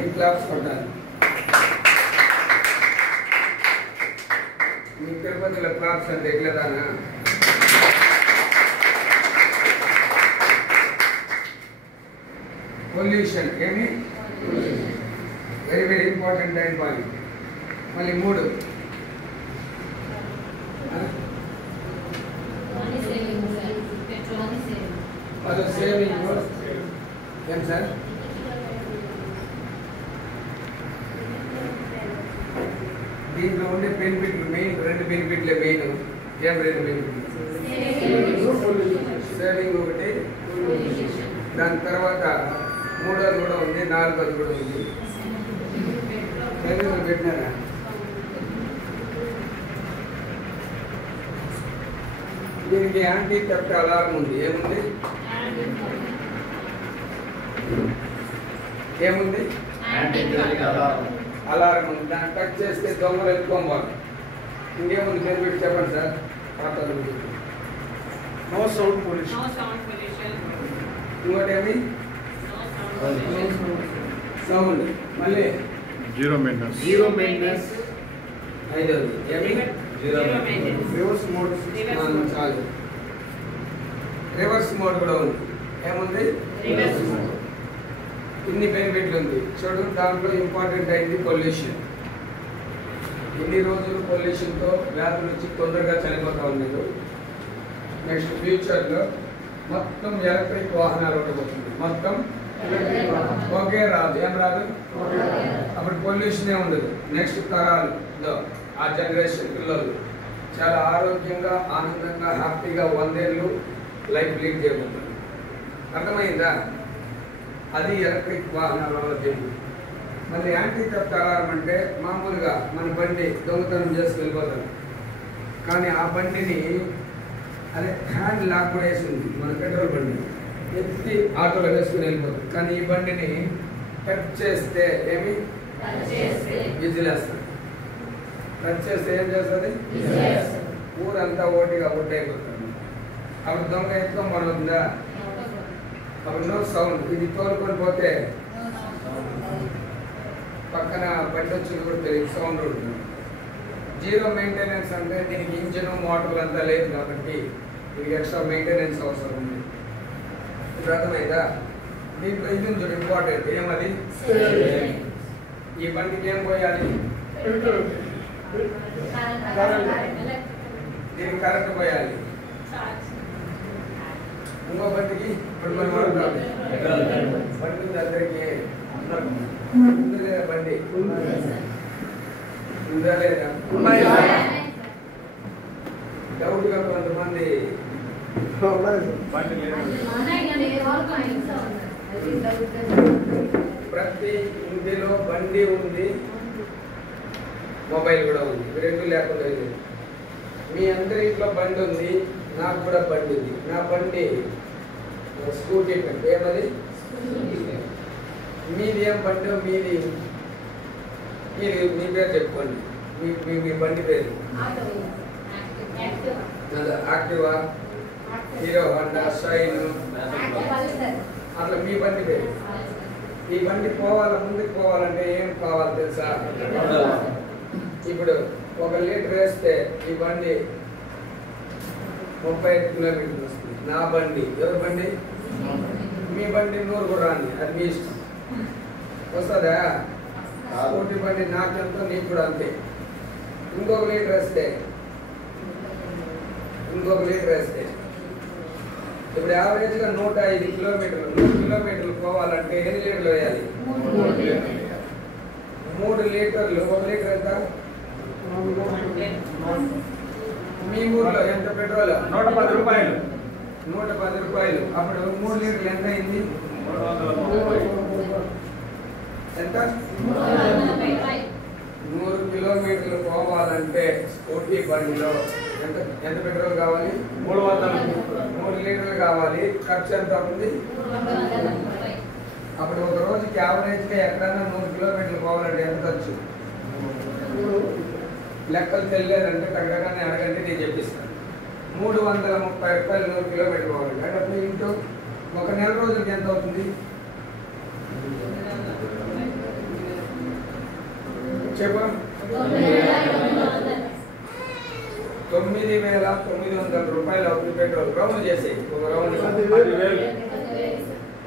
Big claps కొట్టాలి. మీ తిరుపతిలో claps అంటే ఎట్లేదానా? పొల్యూషన్ ఏమి very very important time point. మళ్ళీ 3 అది సేవింగ్ ఏం సార్? దీంట్లో ఉండే బెనిఫిట్లు మెయిన్ 2 బెనిఫిట్లే మెయిన్. ఏం 2 బెనిఫిట్లు? సేవింగ్ ఒకటి, దాని తర్వాత 3వది కూడా ఉంది, 4వది కూడా ఉంది. పెట్టినారా? దీనికి యాంటీ థెఫ్ట్ అలారం ఉంది. ఏముంది? ఏముంది? అలారం ఉంది. దాన్ని టచ్ చేస్తే దొంగలు వెళ్ళిపోవాలి. ఇంకేముంది బెనిఫిట్ చెప్పండి సార్. No sound pollution. ఇంకోటి ఏమి? సౌండ్. మళ్ళీ జీరో మెయింటెనెన్స్. 5వది ఏమి? Reverse mode. చాలు. రివర్స్ మోడ్ కూడా ఉంది. ఏముంది? ఇన్ని బెనిఫిట్లు ఉంది. చూడు, దాంట్లో ఇంపార్టెంట్ అయింది పొల్యూషన్. ఇన్ని రోజులు పొల్యూషన్తో వ్యాధులు వచ్చి తొందరగా చనిపోతా ఉన్నారు. నెక్స్ట్ ఫ్యూచర్లో మొత్తం ఎలక్ట్రిక్ వాహనాలు ఉండబోతుంది. మొత్తం ఒకే రాదు. ఏం రాదు? అప్పుడు పొల్యూషనే ఉండదు. నెక్స్ట్ తరాలు ఆ జనరేషన్ పిల్లలు చాలా ఆరోగ్యంగా, ఆనందంగా, హ్యాపీగా 100 ఏళ్ళు లైఫ్ లీడ్ చేయబోతుంది. అర్థమైందా? అది ఎలక్ట్రిక్ వాహనాల వల్ల జరిగింది. మళ్ళీ యాంటీ థెఫ్ట్ అలారం అంటే మామూలుగా మన బండి దొంగతనం చేసి వెళ్ళిపోతాం, కానీ ఆ బండిని అదే హ్యాండ్ లాక్ కూడా వేసింది. మన పెట్రోల్ బండి ఎత్తి ఆటోలో వేసుకుని వెళ్ళిపోతాం, కానీ ఈ బండిని టచ్ చేస్తే ఏమి? విజిలేస్తుంది. టచ్ చేస్తే ఏం చేస్తుంది? ఊరంతా ఓటిగా ఒట్టయిపోతుంది. అప్పుడు దొంగ ఎత్తుకొని పడుతుందా? అప్పుడు నో సౌండ్. ఇది తోలుకొని పోతే పక్కన బండి వచ్చి కూడా తెలియదు, సౌండ్ ఉంటుంది. జీరో మెయింటెనెన్స్ అంటే దీనికి ఇంజిన్ మోటార్లు అంతా లేదు కాబట్టి దీనికి ఎక్స్ట్రా మెయింటెనెన్స్ అవసరం ఉంది. ఇప్పుడు అర్థమైందా? దీంట్లో ఇంజిన్ చూడు ఇంపార్టెంట్. ఏమది? ఈ బండికి ఏం పోయాలి? దీనికి కరెంట్ పోయాలి. ఇంకో బండికి ఇప్పుడు మనం వాడుతాం బండి దగ్గరికి బండి ఉందా లేదా? డౌట్గా కొంతమంది ప్రతి ఇంటిలో బండి ఉంది, మొబైల్ కూడా ఉంది. 2 లేకుండా లేదు. మీ అందరి ఇంట్లో బండి ఉంది, నాకు కూడా బండి ఉంది. నా బండి స్కూటీ బండి. ఏమది? మీది ఏం బండి? మీది మీ పేరు చెప్పుకోండి. మీ బండి పేరు యాక్టివా, హీరో హోండా, షైన్, అట్లా మీ బండి పేరు. ఈ బండి ముందుకు పోవాలంటే ఏం కావాలి తెలుసా? ఇప్పుడు 1 లీటర్ వేస్తే ఈ బండి 35 కిలోమీటర్లు వస్తుంది. నా బండి ఎవరి బండి? మీ బండి 100 కూడా రాని, అది మీ ఇష్టం. వస్తుందా? స్కూటీ బండి నాకెంతో నీకు కూడా అంతే. ఇంకొక లీటర్ వేస్తే ఇప్పుడు యావరేజ్గా 105 కిలోమీటర్లు 100 కిలోమీటర్లు పోవాలంటే ఎన్ని లీటర్లు వేయాలి? 3 లీటర్లు. 1 లీటర్ ఎంత? మీ ఊర్లో ఎంత పెట్రోల్? 110 రూపాయలు. 110 రూపాయలు. అప్పుడు 3 లీటర్లు ఎంత అయింది? ఎంత? 100 కిలోమీటర్లు పోవాలంటే స్కూటీ బండిలో ఎంత పెట్రోల్ కావాలి? 3 లీటర్లు కావాలి. ఖర్చు ఎంత అవుతుంది? అప్పుడు ఒక రోజుకి యావరేజ్గా ఎక్కడైనా 100 కిలోమీటర్లు పోవాలంటే ఎంత ఖర్చు? లెక్కలు తెలియలేదంటే తగ్గగానే అడగండి, నేను చెప్పిస్తాను. 330 రూపాయలు 100 కిలోమీటర్లు పోవాలంటే అంటే అప్పుడు ఇంటూ ఒక నెల రోజులకి ఎంత అవుతుంది? చెప్పు 9,900 రూపాయలు అవుతుంది పెట్రోల్. రౌండ్ చేసి ఒక రౌండ్ 10,000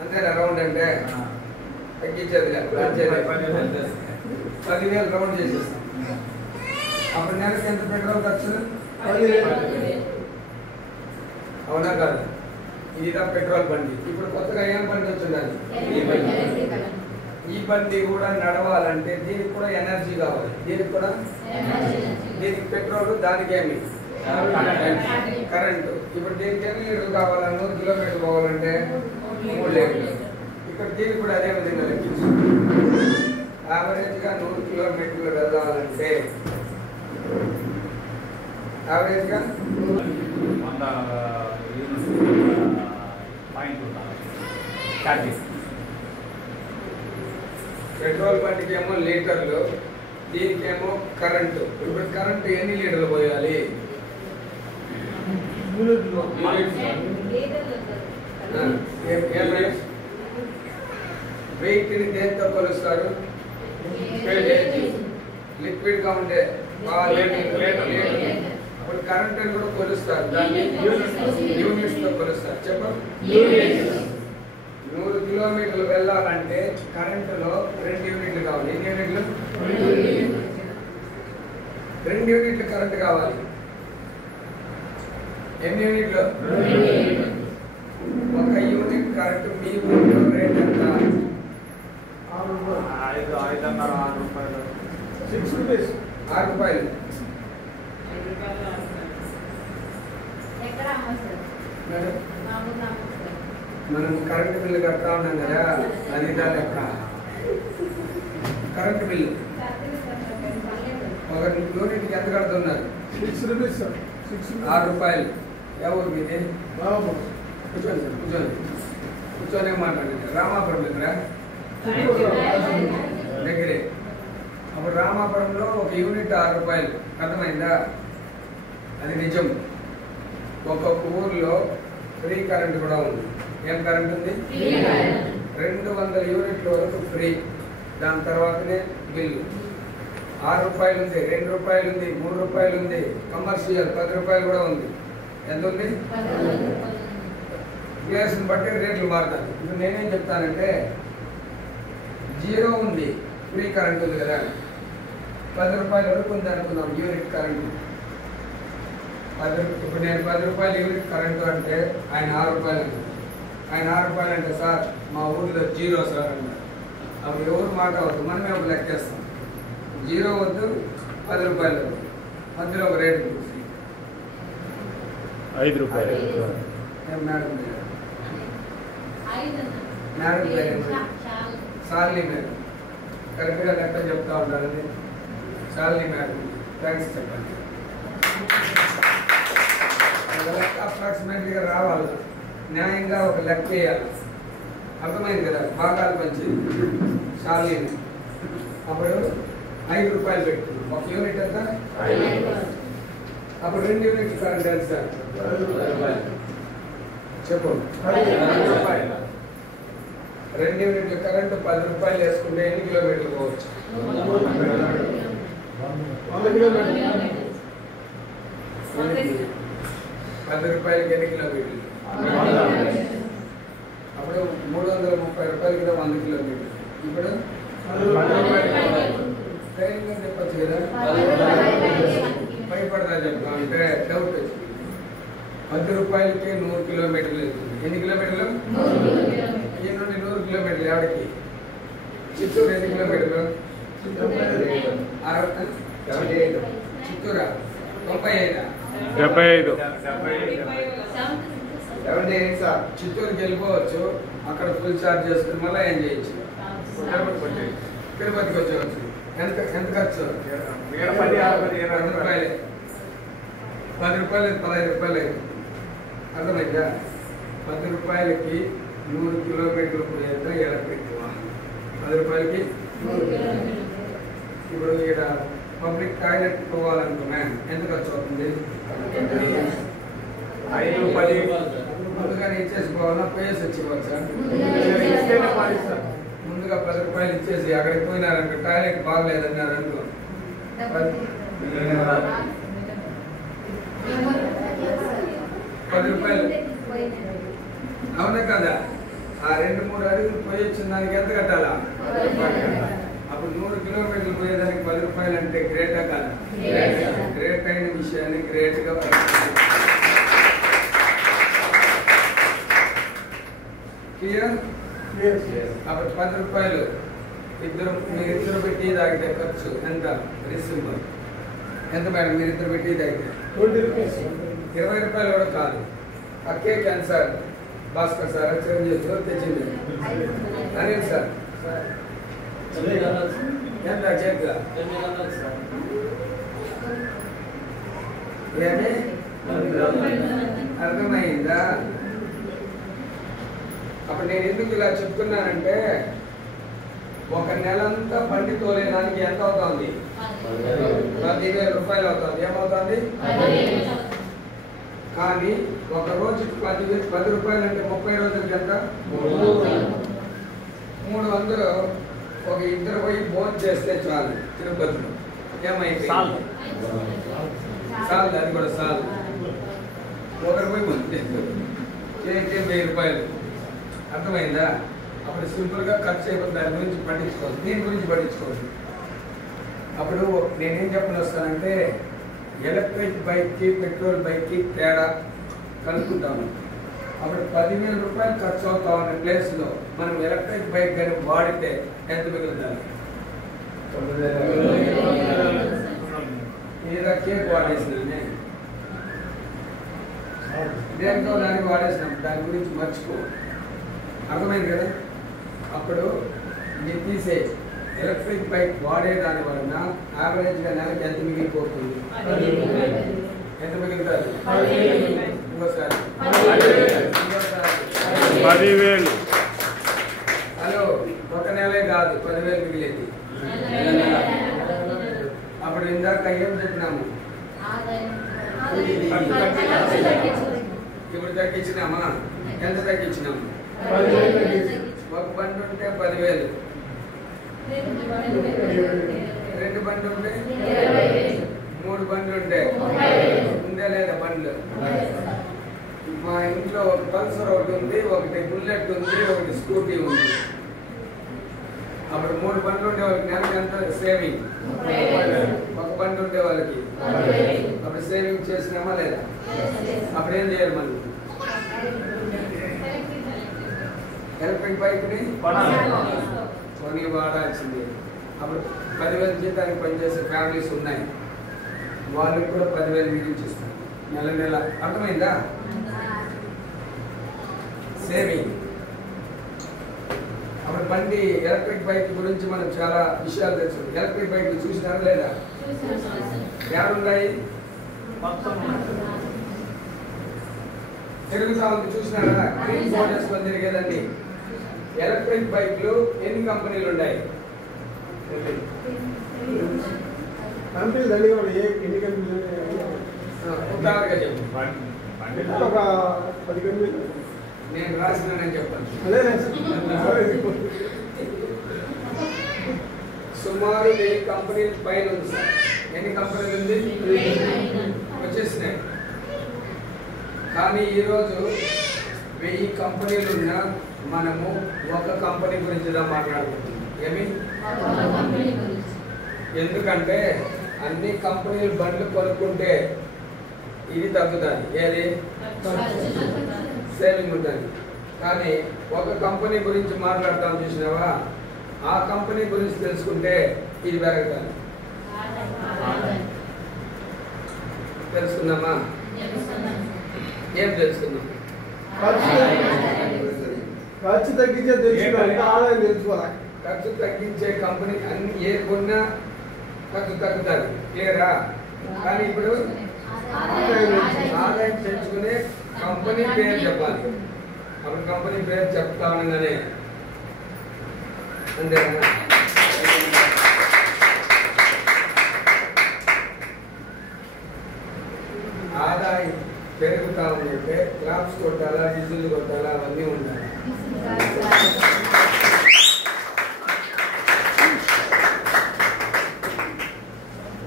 అంతేనా? రౌండ్ అంటే తగ్గించేది 10,000 రౌండ్ చేసేస్తాం. అప్పుడు నెలకి ఎంత పెట్రోల్ ఖర్చు? 10,000 అవునా కాదు? ఇదిదా పెట్రోల్ బండి. ఇప్పుడు కొత్తగా ఏం బండి వచ్చిందని ఈ బండి కూడా నడవాలంటే దీనికి కూడా ఎనర్జీ కావాలి. దీనికి కూడా దీనికి పెట్రోల్, దానికి ఏమి కరెంటు. ఇప్పుడు దీనికి ఎన్ని లీటర్లు కావాలి? 100 కిలోమీటర్లు పోవాలంటే 3 లీటర్లు. ఇక్కడ దీనికి కూడా అదే విధంగా లెక్కించు. యావరేజ్గా 100 కిలోమీటర్లు వెళ్ళాలంటే యావరేజ్గా పెట్రోల్ బండికి ఏమో లీటర్లు, దీనికేమో కరెంటు. ఇప్పుడు కరెంటు ఎన్ని లీటర్లు పోయాలి? వెయిట్ని దేంతో కొలుస్తారు? లిక్విడ్ గా ఉండే ఇప్పుడు కరెంట్ అని కూడా కొలుస్తారు. దాన్ని యూనిట్స్ తో కొలుస్తారు. చెప్పండి. 100 కిలోమీటర్లు వెళ్ళాలంటే కరెంటులో 2 యూనిట్లు కావాలి. ఎన్ని యూనిట్లు? 2 యూనిట్లు కరెంట్ కావాలి. ఎన్ని యూనిట్లు? 1 యూనిట్ కరెంట్ మీ ఊరిలో రేట్ ఎంత? 6 రూపాయలు 6 రూపీస్ 6 రూపాయలు. మనం కరెంట్ బిల్లు కడతా ఉన్నాం కదా, అది లెక్క. కరెంట్ బిల్లు 1 యూనిట్కి ఎంత కడుతున్నారు? 6 రూపీస్ సార్. 6 రూపాయలు. ఎవరు మీది? రామా కూర్చోండి సార్, కూర్చోండి. కూర్చొని మాట్లాడండి. రామాపురం దగ్గర దగ్గరే. అప్పుడు రామాపురంలో 1 యూనిట్ 6 రూపాయలు. అర్థమైందా? అది నిజం. ఒక్కొక్క ఊర్లో ఫ్రీ కరెంట్ కూడా ఉంది. ఏం కరెంట్ ఉంది? 200 యూనిట్ల వరకు ఫ్రీ. దాని తర్వాతనే బిల్లు. 6 రూపాయలు ఉంది, 2 రూపాయలు ఉంది, 3 రూపాయలు ఉంది, కమర్షియల్ 10 రూపాయలు కూడా ఉంది. ఎంత ఉంది? ప్లేస్ని బట్టి రేట్లు మారుతాయి. ఇప్పుడు నేనేం చెప్తానంటే 0 ఉంది, ఫ్రీ కరెంట్ ఉంది కదా, 10 రూపాయల వరకు ఉంది అనుకుందాం యూనిట్ కరెంట్. ఇప్పుడు నేను 10 రూపాయలు యూనిట్ కరెంటు అంటే ఆయన 6 రూపాయలు. ఆయన 6 రూపాయలు అంటే సార్ మా ఊరిలో 0 సార్ అన్నారు. అప్పుడు ఎవరు మాట వద్దు, మనమే ఒక లెక్కేస్తాం. 0 వద్దు, 10 రూపాయలు వద్దు, మధ్యలో ఒక రేటు 5 రూపాయలు. మేడం మేడం పేరు సార్లీ మేడం. కరెక్ట్గా లెక్క చెప్తా ఉంటారని సార్లీ మేడం. థ్యాంక్స్ చెప్పండి. లెక్క అప్రాక్సిమేట్గా రావాలి, న్యాయంగా ఒక లెక్క వేయాలి. అర్థమైంది కదా? భాగాలు పంచి సార్లీని. అప్పుడు 5 రూపాయలు పెట్టుకున్నాం. 1 యూనిట్ ఎంత? అప్పుడు 2 యూనిట్ కరెంట్ ఎంత సార్? చెప్పు. 2 యూనిట్ల కరెంటు 10 రూపాయలు వేసుకుంటే ఎన్ని కిలోమీటర్లు పోవచ్చు? 100 కిలోమీటర్లు. 10 రూపాయలకి ఎన్ని కిలోమీటర్లు? అప్పుడు 330 రూపాయలు కదా 100 కిలోమీటర్లు. ఇప్పుడు 10 రూపాయలు ట్రైన్గా చెప్పచ్చు కదా. భయపడదా చెప్తా అంటే డౌట్ వచ్చింది. 10 రూపాయలకి 100 కిలోమీటర్లు వెళ్తుంది. ఎన్ని కిలోమీటర్లు? ఈ నుండి 100 కిలోమీటర్లు ఎవరికి? చిత్తూరు ఎన్ని కిలోమీటర్లు? 75. చిత్తూరా? 95. 75 సార్. చిత్తూరుకి వెళ్ళిపోవచ్చు, అక్కడ ఫుల్ ఛార్జ్ చేసుకుని మళ్ళీ ఏం చేయొచ్చు? తిరుపతికి వచ్చేవచ్చు. ఎంత ఖర్చు? 10 రూపాయలే. 10 రూపాయలు 15 రూపాయలు అయింది. అర్థమైందా? 10 రూపాయలకి 100 కిలోమీటర్లు పోయేంత ఎలక్ట్రిక్ వాహనం. 10 రూపాయలకి. ఇప్పుడు ఇక్కడ పబ్లిక్ టాయిలెట్ పోవాలనుకున్నా ఎంత ఖర్చు అవుతుంది? 5, 10 ముందుగానే ఇచ్చేసుకోవాలా? పోయేసి వచ్చేవచ్చా? ముందుగా 10 రూపాయలు ఇచ్చేసి అక్కడికి పోయినారనుకో, టాయిలెట్ బాగలేదన్నారనుకో, రూపాయలు అవునా కదా? ఆ 2-3 అడుగులు పోయి వచ్చిన దానికి ఎంత కట్టాలా? అప్పుడు 100 కిలోమీటర్లు పోయేదానికి 10 రూపాయలు అంటే గ్రేటా కదా? గ్రేట్ అయిన విషయాన్ని గ్రేట్ గా క్లియర్. అప్పుడు 10 రూపాయలు మీరిద్దరు పెట్టి తాగితే ఖర్చు ఎంత? Very simple. ఎంత మేడం మీరిద్దరు పెట్టి తాగితే? 20 రూపీస్. 20 రూపాయలు కూడా కాదు. ఆ కేక్ ఎంత సార్? భాస్కర్ సార్ చేంజ్ చేసి తెచ్చింది. అనిల్ సార్ ఎంత కేక్? ఏమి అర్థమైందా? అప్పుడు నేను ఎందుకు ఇలా చెప్తున్నానంటే, ఒక నెలంతా బండి తోలేదానికి ఎంత అవుతుంది? 10,000 రూపాయలు అవుతుంది. ఏమవుతుంది? కానీ ఒక రోజుకి 10 రూపాయలు అంటే 30 రోజులకి ఎంత? 300. ఒక ఇద్దరు పోయి భోజనం చేస్తే చాలు తిరుపతిలో. ఏమైంది? చాలు, అది కూడా చాలు. ఒకరు పోయి భోజనం చేస్తారు, 1000 రూపాయలు. అర్థమైందా? అప్పుడు సింపుల్గా ఖర్చు అయిపోతుంది. దాని గురించి పట్టించుకోవాలి, దీని గురించి పట్టించుకోవాలి. అప్పుడు నేనేం చెప్పని వస్తానంటే, ఎలక్ట్రిక్ బైక్కి పెట్రోల్ బైక్కి తేడా కనుక్కుంటాము. అప్పుడు 10,000 రూపాయలు ఖర్చు అవుతా ఉన్న ప్లేస్లో మనం ఎలక్ట్రిక్ బైక్ కానీ వాడితే ఎంత మిగులుతుంది? ఏదో కేక్ వాడేసినా దేనికో దానికి వాడేసినాం, దాని గురించి మర్చిపో. అర్థమైంది కదా? అప్పుడు మీరు తీసే ఎలక్ట్రిక్ బైక్ వాడేదాని వలన యావరేజ్గా నెలకి ఎంత మిగిలిపోతుంది? ఎంత మిగులుతుంది? ఇంకోసారి 10,000. హలో, ఒక నెలే కాదు 10,000 మిగిలేది. అప్పుడు ఇందాక ఏం చెప్పినాము? ఇప్పుడు తగ్గించినామా? ఎంత తగ్గించినాము? ఒక బండి ఉంటే 10,000, 2 బండ్లు ఉంటే 3 బండ్లు ఉంటే ఉందే లేదా బండ్లు? మా ఇంట్లో ఒక పల్సర్ ఒకటి ఉంది, ఒకటి బుల్లెట్ ఉంది, ఒకటి స్కూటీ ఉంది. అప్పుడు 3 బండ్లు ఉండే వాళ్ళకి నెలకి ఎంత సేవింగ్? ఒక బండి ఉండే వాళ్ళకి అప్పుడు సేవింగ్ చేసినామా లేదా? అప్పుడు ఏం చేయాలి? మనం ఎలక్ట్రిక్ బైక్ని కొని వాడాల్సిందే. అప్పుడు 10,000 జీతానికి పనిచేసే ఫ్యామిలీస్ ఉన్నాయి, వాళ్ళకి కూడా 10,000 మిగిలిచ్చిస్తారు నెల నెల. అర్థమైందా? సేవింగ్. అప్పుడు బండి ఎలక్ట్రిక్ బైక్ గురించి మనం చాలా విషయాలు తెలుసు. ఎలక్ట్రిక్ బైక్ చూసినారా లేదా? ఏడున్నాయి? తిరుగుతా ఉంది, చూసినారా? గ్రీన్ బోర్డ్ వేసుకొని తిరిగేదండి. ఎలక్ట్రిక్ బైక్లు ఎన్ని కంపెనీలు ఉన్నాయి? కంపెనీలు అన్ని కూడా ఎన్ని కంపెనీలు? ఉదాహరణగా చెప్పు. ఒక 10 కంపెనీలు. నేను రాసినానని చెప్పాను. సుమారు 1000 కంపెనీల పైన ఉంది సార్. ఎన్ని కంపెనీలు ఉంది? వచ్చేసినాయి. కానీ ఈరోజు 1000 కంపెనీలు ఉన్నా మనము ఒక కంపెనీ గురించి మాట్లాడుకుంటున్నాం. ఏమి? ఎందుకంటే అన్ని కంపెనీలు బండ్లు కొనుక్కుంటే ఇది తగ్గుతుంది. ఏది? సేవింగ్ ఉంటుంది. కానీ ఒక కంపెనీ గురించి మాట్లాడతాం చూసినావా? ఆ కంపెనీ గురించి తెలుసుకుంటే ఇది పెరుగుతుంది. తెలుసుకుందామా? ఏం తెలుసుకుందాం? ఖర్చు తగ్గించే తెలుసుకోవాలి, ఆదాయం తెలుసుకోవాలి. ఖర్చు తగ్గించే కంపెనీ అన్ని ఏ కొన్నా ఖర్చు తగ్గుతుంది. క్లియరా? కానీ ఇప్పుడు ఆదాయం పెంచుకునే కంపెనీ పేరు చెప్పాలి. అప్పుడు కంపెనీ పేరు చెప్తా ఉండగానే అంతేనా? ఆదాయం పెరుగుతా ఉందంటే క్రాప్స్ కొట్టాలా, డీజిల్ కొట్టాలా, అవన్నీ ఉండాలి.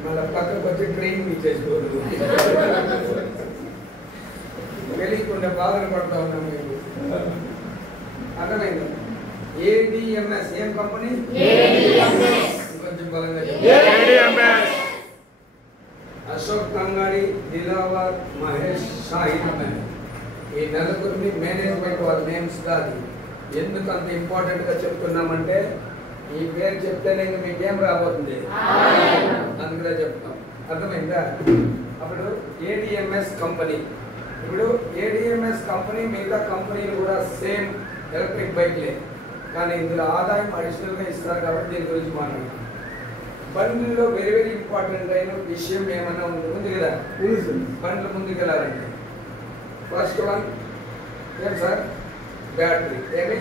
మన వచ్చి ట్రైనింగ్ ఇచ్చేసుకోదు తెలియకుండా బాధలు పడతా ఉన్నాం మేము. అర్థమైంది? ADMS ఏం కంపెనీ? కొంచెం బలంగా అశోక్ కంగాడి, దిలావర్, మహేష్, షాహిద్ అహ్మద్. ఈ నలుగురిని మేనేజ్మెంట్ వాళ్ళ నేమ్స్ కాదు. ఎందుకు అంత ఇంపార్టెంట్ గా చెప్తున్నామంటే ఈ పేరు చెప్తేనే మీకేం రాబోతుంది, అందుకనే చెప్తాం. అర్థమైందా? అప్పుడు ADMS కంపెనీ. ఇప్పుడు ADMS కంపెనీ మిగతా కంపెనీలు కూడా సేమ్ ఎలక్ట్రిక్ బైక్లే, కానీ ఇందులో ఆదాయం అడిషనల్గా ఇస్తారు కాబట్టి దీని గురించి మాట్లాడతాం. బండ్లలో వెరీ వెరీ ఇంపార్టెంట్ అయిన విషయం ఏమన్నా ఉంది కదా, బండ్లు ముందుకు వెళ్ళాలంటే ఫస్ట్ వన్ ఏం సార్? బ్యాటరీ. ఏమి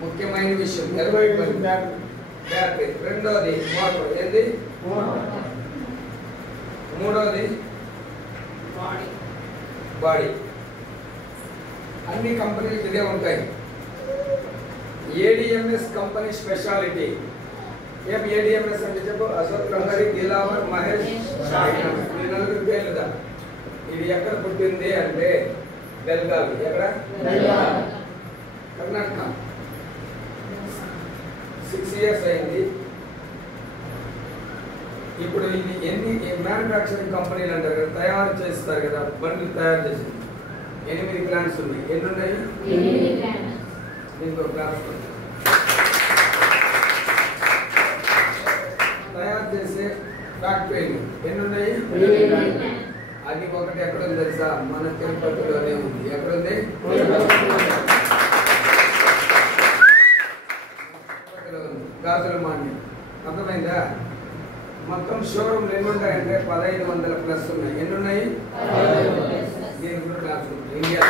ముఖ్యమైన విషయం బ్యాటరీ. రెండోది మోటార్. ఏంది? మూడోది బాడీ. అన్ని కంపెనీలు ఇదే ఉంటాయి. ADMS కంపెనీ స్పెషాలిటీ ఏం? ADMS అంటే చెప్పు. అశోక్ కంగాడి, దిలావర్, మహేష్, షాహిద్. ఈ నలుగురు పేర్లుదా. ఇది ఎక్కడ పుట్టింది అంటే బెల్గావి. ఎక్కడ? కర్ణాటక. 6 years అయింది. ఇప్పుడు ఇది ఎన్ని మ్యానుఫ్యాక్చరింగ్ కంపెనీలు అంటారు కదా, తయారు చేస్తారు కదా, బండ్లు తయారు చేసి 8 ప్లాంట్స్ ఉన్నాయి. ఎన్ని ఉన్నాయి? దీంట్లో ప్లాంట్స్ తయారు చేసే ఫ్యాక్టరీలు ఎన్ని ఉన్నాయి? అది ఒకటి ఎక్కడ ఉంది తెలుసా? మన తిరుపతిలోనే ఉంది. ఎక్కడుంది? గాజుల మాన్యం. అర్థమైందా? మొత్తం షోరూమ్లు ఎన్ని ఉంటాయంటే 1500+ ఉన్నాయి. ఎన్ని ఉన్నాయి? దీని కూడా క్లాస్ ఇండియా.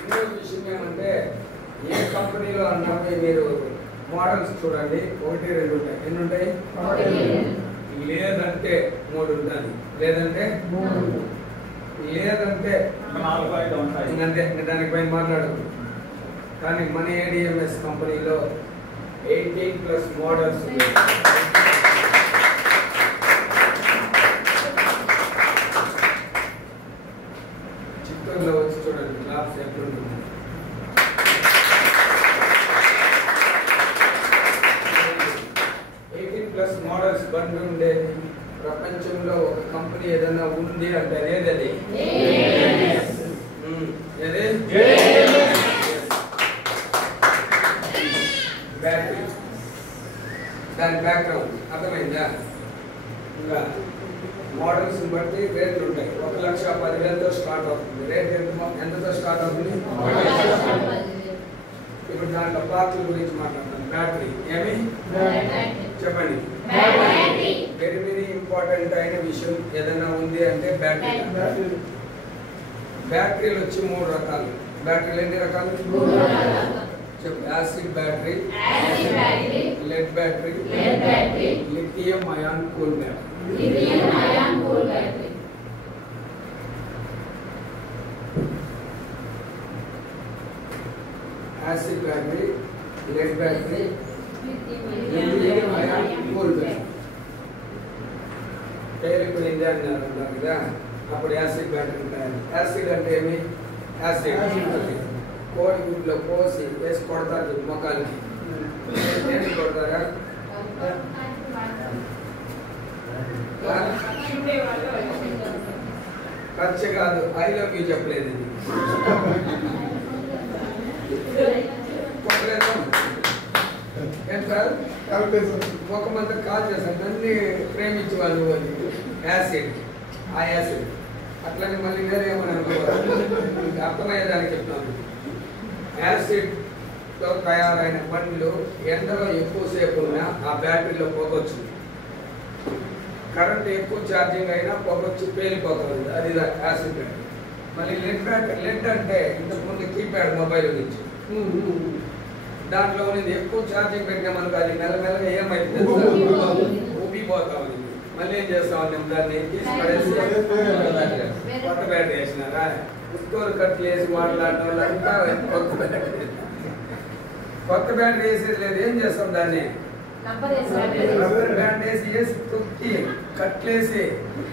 ఇంకో విషయం ఏమంటే ఏ కంపెనీలో అన్నప్పుడు మీరు మోడల్స్ చూడండి, 1, 2 ఉంటాయి. ఎన్ని ఉంటాయి? లేదంటే 3 ఉంటుంది. లేదంటే 4, 5 ఉంటాయి. ఇంకంతే, దానికి పైన మాట్లాడదు. కానీ మన ADMS కంపెనీలో 18+ మోడల్స్ ఉన్నాయి. చిత్తూరులో వచ్చి చూడండి క్లాస్ ఎట్లుంటుంది. 18+ మోడల్స్ బండ్లు ఉండేది ప్రపంచంలో ఒక కంపెనీ ఏదైనా ఉంది అంటే అనేది బ్యాటరీ. దాని బ్యాక్గ్రౌండ్ అర్థమైందా? ఇంకా మోడల్స్ బట్టి రేట్లు ఉంటాయి. 1,10,000తో స్టార్ట్ అవుతుంది. రేట్ ఎంతతో స్టార్ట్ అవుతుంది? ఇప్పుడు దాంట్లో పార్ట్ల గురించి మాట్లాడతాం. బ్యాటరీ. ఏమి చెప్పండి? వెరీ వెరీ ఇంపార్టెంట్ అయిన విషయం ఏదైనా ఉంది అంటే బ్యాటరీ. బ్యాటరీలు వచ్చి 3 రకాలు. బ్యాటరీలు ఎన్ని రకాలు? చెప్పు. Acid battery, lead battery, lithium ion cool battery. Acid battery, lead battery, lithium ion cool battery. పేరుకుపోయింది అన్నారు కదా, అప్పుడు యాసిడ్ బ్యాటరీ తయారు. యాసిడ్ అంటే ఏమి? యాసిడ్ కోడి గుడ్లో పోసి వేసి కొడతారు మొక్కలకి. ఏమి కొడతారా? ఖర్చు కాదు, ఐ లవ్ యూ చెప్పలేదు. ఏం సార్? ఒక మంది కాల్ చేశాను, నన్ను ప్రేమించే వాళ్ళు అని. యాసిడ్, ఆ యాసిడ్ అట్లనే మళ్ళీ వేరే ఏమని అనుకోవాలి. అర్థమయ్యేదానికి చెప్తాను. యాసిడ్తో తయారైన బండ్లు ఎండలో ఎక్కువసేపు ఉన్నా ఆ బ్యాటరీలో పొగొచ్చు. కరెంట్ ఎక్కువ ఛార్జింగ్ అయినా పొగొచ్చి పేలిపోతుంది. అది యాసిడ్ బ్యాటరీ. మళ్ళీ లెడ్ బ్యాటరీ. లెడ్ అంటే ఇంతకుముందు కీప్యాడ్ మొబైల్ నుంచి దాంట్లో ఉన్నది ఎక్కువ ఛార్జింగ్ పెట్టినామనుకో అది మెల్లమెల్లగా ఏమైతుంది? ఊపిపోతా ఉంది. మళ్ళీ ఏం చేస్తామని దాన్ని తీసుకుపడేసి కొత్త బ్యాటరీ వేసినారా? ఉత్తూరు కట్లు వేసి మాట్లాడటం వాళ్ళంతా కొత్త బ్యాటరీ వేసేది లేదు. ఏం చేస్తాం దాన్ని? రబ్బర్ బ్యాండ్ వేసి తొక్కి కట్లేసి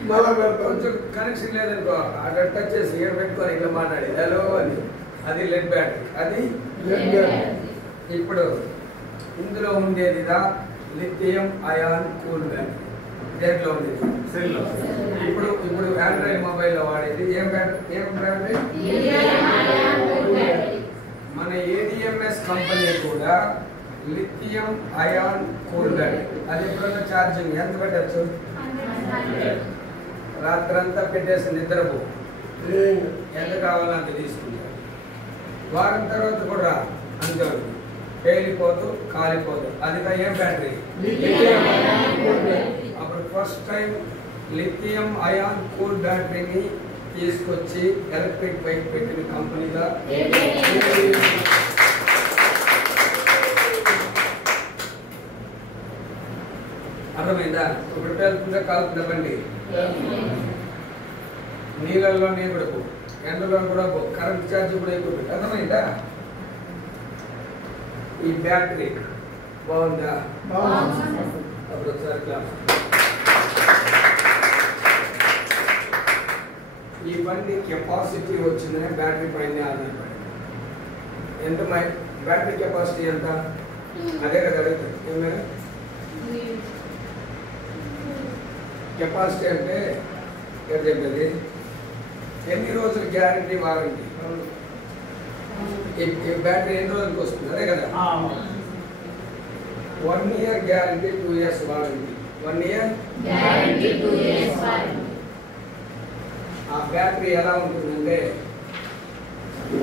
మళ్ళా పెడతాం. కొంచెం కనెక్షన్ లేదనుకో అక్కడ టచ్ చేసి ఇక్కడ పెట్టుకొని ఇట్లా మాట్లాడి హలో అని అది లెడ్ బ్యాటరీ అది ఇప్పుడు ఇందులో ఉండేదిదా లిథియం అయాన్ కూల్ బ్యాటరీ దేంట్లో ఉండేది ఇప్పుడు ఆండ్రాయిడ్ మొబైల్లో వాడేది ఏం బ్యాటరీ మన ఏడిఎంఎస్ కంపెనీ కూడా లిథియం అయాన్ కూల్ బ్యాటరీ అది ఎప్పుడైనా ఛార్జింగ్ ఎంత పెట్టచ్చు రాత్రంతా పెట్టేసి నిద్రపో ఎంత కావాలో అంత తీసుకుంటారు వారం తర్వాత కూడా అంతే ఉంటుంది పేలిపోతూ కాలిపోదు అది ఏం బ్యాటరీ అప్పుడు first time lithium ion cool బ్యాటరీని తీసుకొచ్చి ఎలక్ట్రిక్ బైక్ పెట్టిన కంపెనీగా అర్థమైందా ఇప్పుడు పేలుతుంటే కాలుతుందా బండి నీళ్ళల్లో నీళ్ళు కూడా పో ఎండలో కూడా పో కరెంట్ ఛార్జ్ కూడా ఎక్కువ పెట్టు అర్థమైందా ఈ బ్యాటరీ బాగుందా అప్పుడు ఒకసారి క్లాస్ ఈ బండి కెపాసిటీ వచ్చిందనే బ్యాటరీ పైన ఆధారపడి ఎంత బ్యాటరీ కెపాసిటీ ఎంత అదే కదా అడుగుతుంది ఏమైనా కెపాసిటీ అంటే ఏం చెప్పేది ఎన్ని రోజులు గ్యారంటీ వారంటీ ఈ బ్యాటరీ ఎన్ని రోజులకి వస్తుంది అదే కదా 1 year guarantee 2 years warranty 1 year ఆ బ్యాటరీ ఎలా ఉంటుందంటే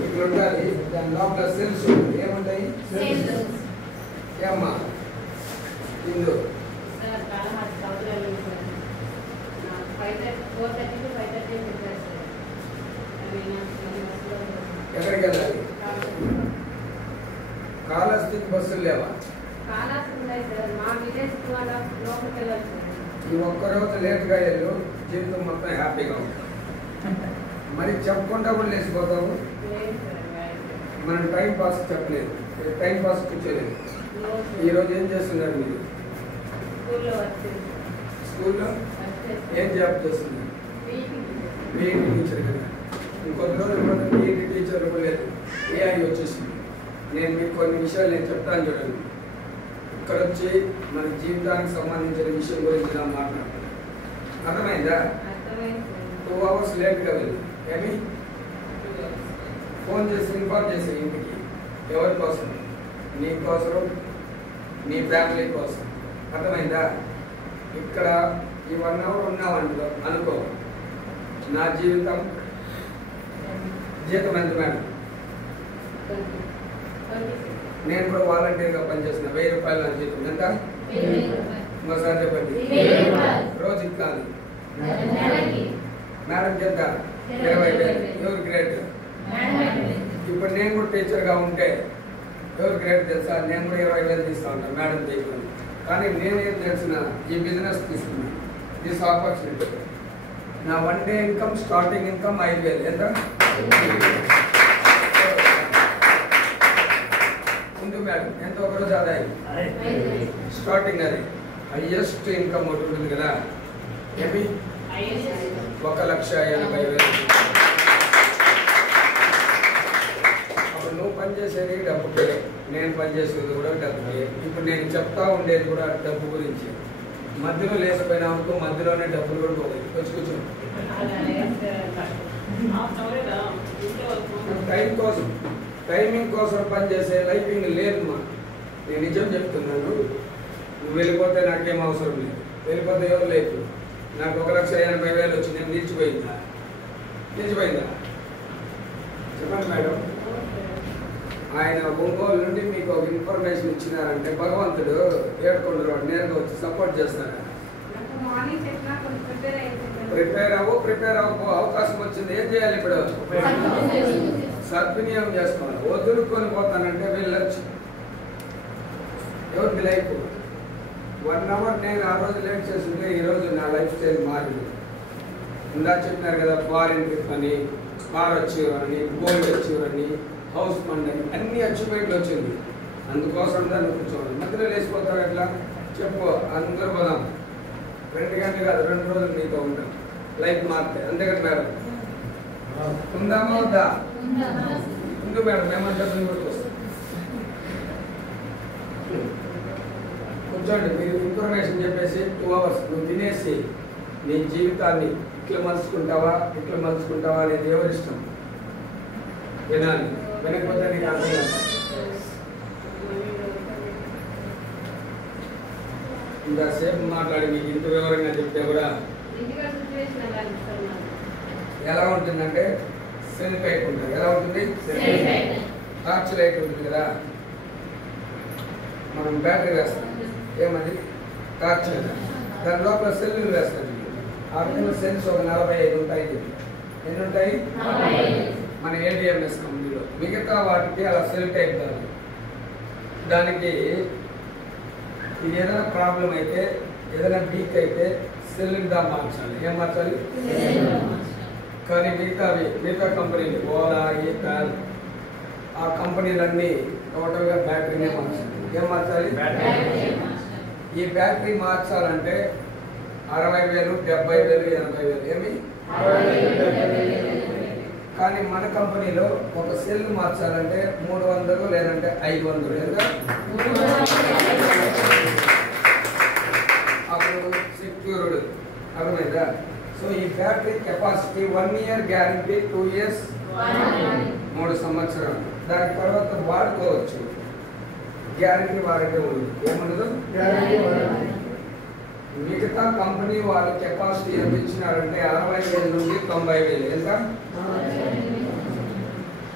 ఇక్కడ ఉండాలి దాని లోపల సెల్స్ ఉంటుంది ఏముంటాయి ఏమ్మా ఇందు ఎక్కడికి వెళ్ళాలి కాళహస్తికి బస్సులు లేవా ఈ ఒక్కరోజు లేట్గా వెళ్ళు జీవితం మొత్తం హ్యాపీగా ఉంటుంది మరి చెప్పకుండా కూడా లేచిపోతాము మనం టైం పాస్ చెప్పలేదు టైం పాస్ కూర్చోలేదు ఈరోజు ఏం చేస్తున్నారు మీరు స్కూల్లో ఏం జాబ్ చేస్తున్నారు పీఈటీ టీచర్ కదా ఇంకొన్ని రోజులు పీఈటీ టీచర్ లేదు ఏఐ వచ్చేసింది నేను మీకు కొన్ని విషయాలు నేను చెప్తాను చూడండి ఇక్కడ వచ్చి మన జీవితానికి సంబంధించిన విషయం గురించి ఇలా మాట్లాడుతున్నాను అర్థమైందా 2 hours లేట్గా వెళ్ళి ఏమి ఫోన్ చేసి ఇన్ఫార్మ్ చేసి ఇంటికి ఎవరి కోసం నీ కోసం నీ ఫ్యామిలీ కోసం అర్థమైందా ఇక్కడ ఈ 1 hour ఉన్నావు అనుకో నా జీవితం జీతం ఎంత మేడం నేను కూడా వాలంటీర్గా పనిచేస్తున్నా 1000 రూపాయలు నా జీతం ఎంత ఇంకోసారి చెప్పండి రోజుకి కాదు మేడం ఎంత 20,000 ఎవరు గ్రేట్ ఇప్పుడు నేను కూడా టీచర్గా ఉంటే ఎవరు గ్రేట్ తెలుసా నేను కూడా 20,000 తీస్తా ఉంటాను మేడం తీసుకుని కానీ నేనేం తెలిసిన ఈ బిజినెస్ తీసుకున్నాను దిస్ ఆపర్చునిటీ నా 1 day ఇన్కమ్ స్టార్టింగ్ ఇన్కమ్ 5,000 ఎంత ముందు మేడం ఎంత ఒకరోజు ఆదాయం స్టార్టింగ్ అది హైయెస్ట్ ఇన్కమ్ ఒకటి ఉంటుంది కదా ఏమి 1,80,000 అప్పుడు నువ్వు పనిచేసేది డబ్బుకే నేను పనిచేసేది కూడా డబ్బుకే ఇప్పుడు నేను చెప్తా ఉండేది కూడా డబ్బు గురించి మధ్యలో లేచిపోయినా అనుకో మధ్యలోనే డబ్బులు కూడా పోతాయి వచ్చి కూర్చో టైం కోసం టైమింగ్ కోసం పనిచేసే లైఫింగ్ లేదు మా నేను నిజం చెప్తున్నాను నువ్వు వెళ్ళిపోతే నాకేం అవసరం లేదు వెళ్ళిపోతే ఎవరు లేదు నాకు 1,80,000 వచ్చి నేను నిలిచిపోయిందా చెప్పండి మేడం ఆయన ఒంగోలు నుండి మీకు ఒక ఇన్ఫర్మేషన్ ఇచ్చినారంటే భగవంతుడు ఏడుకొండరు నేరుగా వచ్చి సపోర్ట్ చేస్తాడు ప్రిపేర్ అవ్వకు అవకాశం వచ్చింది ఏం చేయాలి ఇప్పుడు సద్వినియోగం చేసుకోవాలి వదులుకొని పోతానంటే వెళ్ళొచ్చు ఎవరిది లైఫ్ 1 hour నేను ఆ రోజు లేట్ చేస్తుంటే ఈరోజు నా లైఫ్ స్టైల్ మారింది ఇందా చెప్పినారు కదా ఫారిన్ ట్రిప్ అని కార్ అచీవర్ అని గోల్డ్ అచీవర్ అని హౌస్ ఫండ్ అని అన్ని అచీవ్మెంట్లు వచ్చింది అందుకోసం దాన్ని కూర్చోవాలి మధ్యలో లేచిపోతావు ఎట్లా చెప్పు అందరూ పోదాం. 2 గంటలు కాదు, 2 రోజులు మీతో ఉంటాం. లైఫ్ మారితే అంతే కదా మేడం? ఉందామా వద్దా? ఉంది మేడం, మేమంటే కూడా వస్తాం. కూర్చోండి. మీరు ఇన్ఫర్మేషన్ చెప్పేసి 2 hours నువ్వు తినేసి నీ జీవితాన్ని ఇట్లా మలుచుకుంటావా అనేది ఎవరి ఇష్టం. వినాలి, వినకపోతే నీకు అర్థం కాదు. ఇంకా సేపు మాట్లాడి మీకు ఇంత వివరంగా చెప్తే కూడా ఎలా ఉంటుందంటే సెల్ లైట్ ఉంటుంది. ఎలా ఉంటుంది? టార్చ్ లైట్ ఉంటుంది కదా, మనం బ్యాటరీ వేస్తాం. ఏమది? టార్చ్ కదా. దాని లోపల సెల్లు వేస్తాం. ఆ విధంగా సెల్స్ ఒక 45 ఉంటాయి. ఎన్ని ఉంటాయి? మన ఏడిఎంఎస్ కంపెనీలో. మిగతా వాటికి అలా సెల్ టైప్ కాదు. దానికి ఇది ఏదైనా ప్రాబ్లం అయితే, ఏదైనా వీక్ అయితే సెల్లుకి దా మార్చాలి. ఏం మార్చాలి? కానీ మిగతా కంపెనీలు ఓలా, ఈకాల్, ఆ కంపెనీలన్నీ టోటల్గా బ్యాటరీనే మార్చాలి. ఏం మార్చాలి? ఈ బ్యాటరీ మార్చాలంటే 60,000, 70,000, 80,000. ఏమి? కానీ మన కంపెనీలో ఒక సెల్ మార్చాలంటే 300 లేదంటే 500. లేదా అప్పుడు సెక్యూర్డ్. అర్థమైందా? సో ఈ battery capacity 1 year guarantee, 2 years 3 సంవత్సరాలు. దాని తర్వాత వాడుకోవచ్చు. గ్యారంటీ వారంటీ ఉండదు. ఏముండదు? మిగతా కంపెనీ వాళ్ళ కెపాసిటీ ఎంత ఇచ్చినారంటే 60,000 నుండి 90,000. ఎంత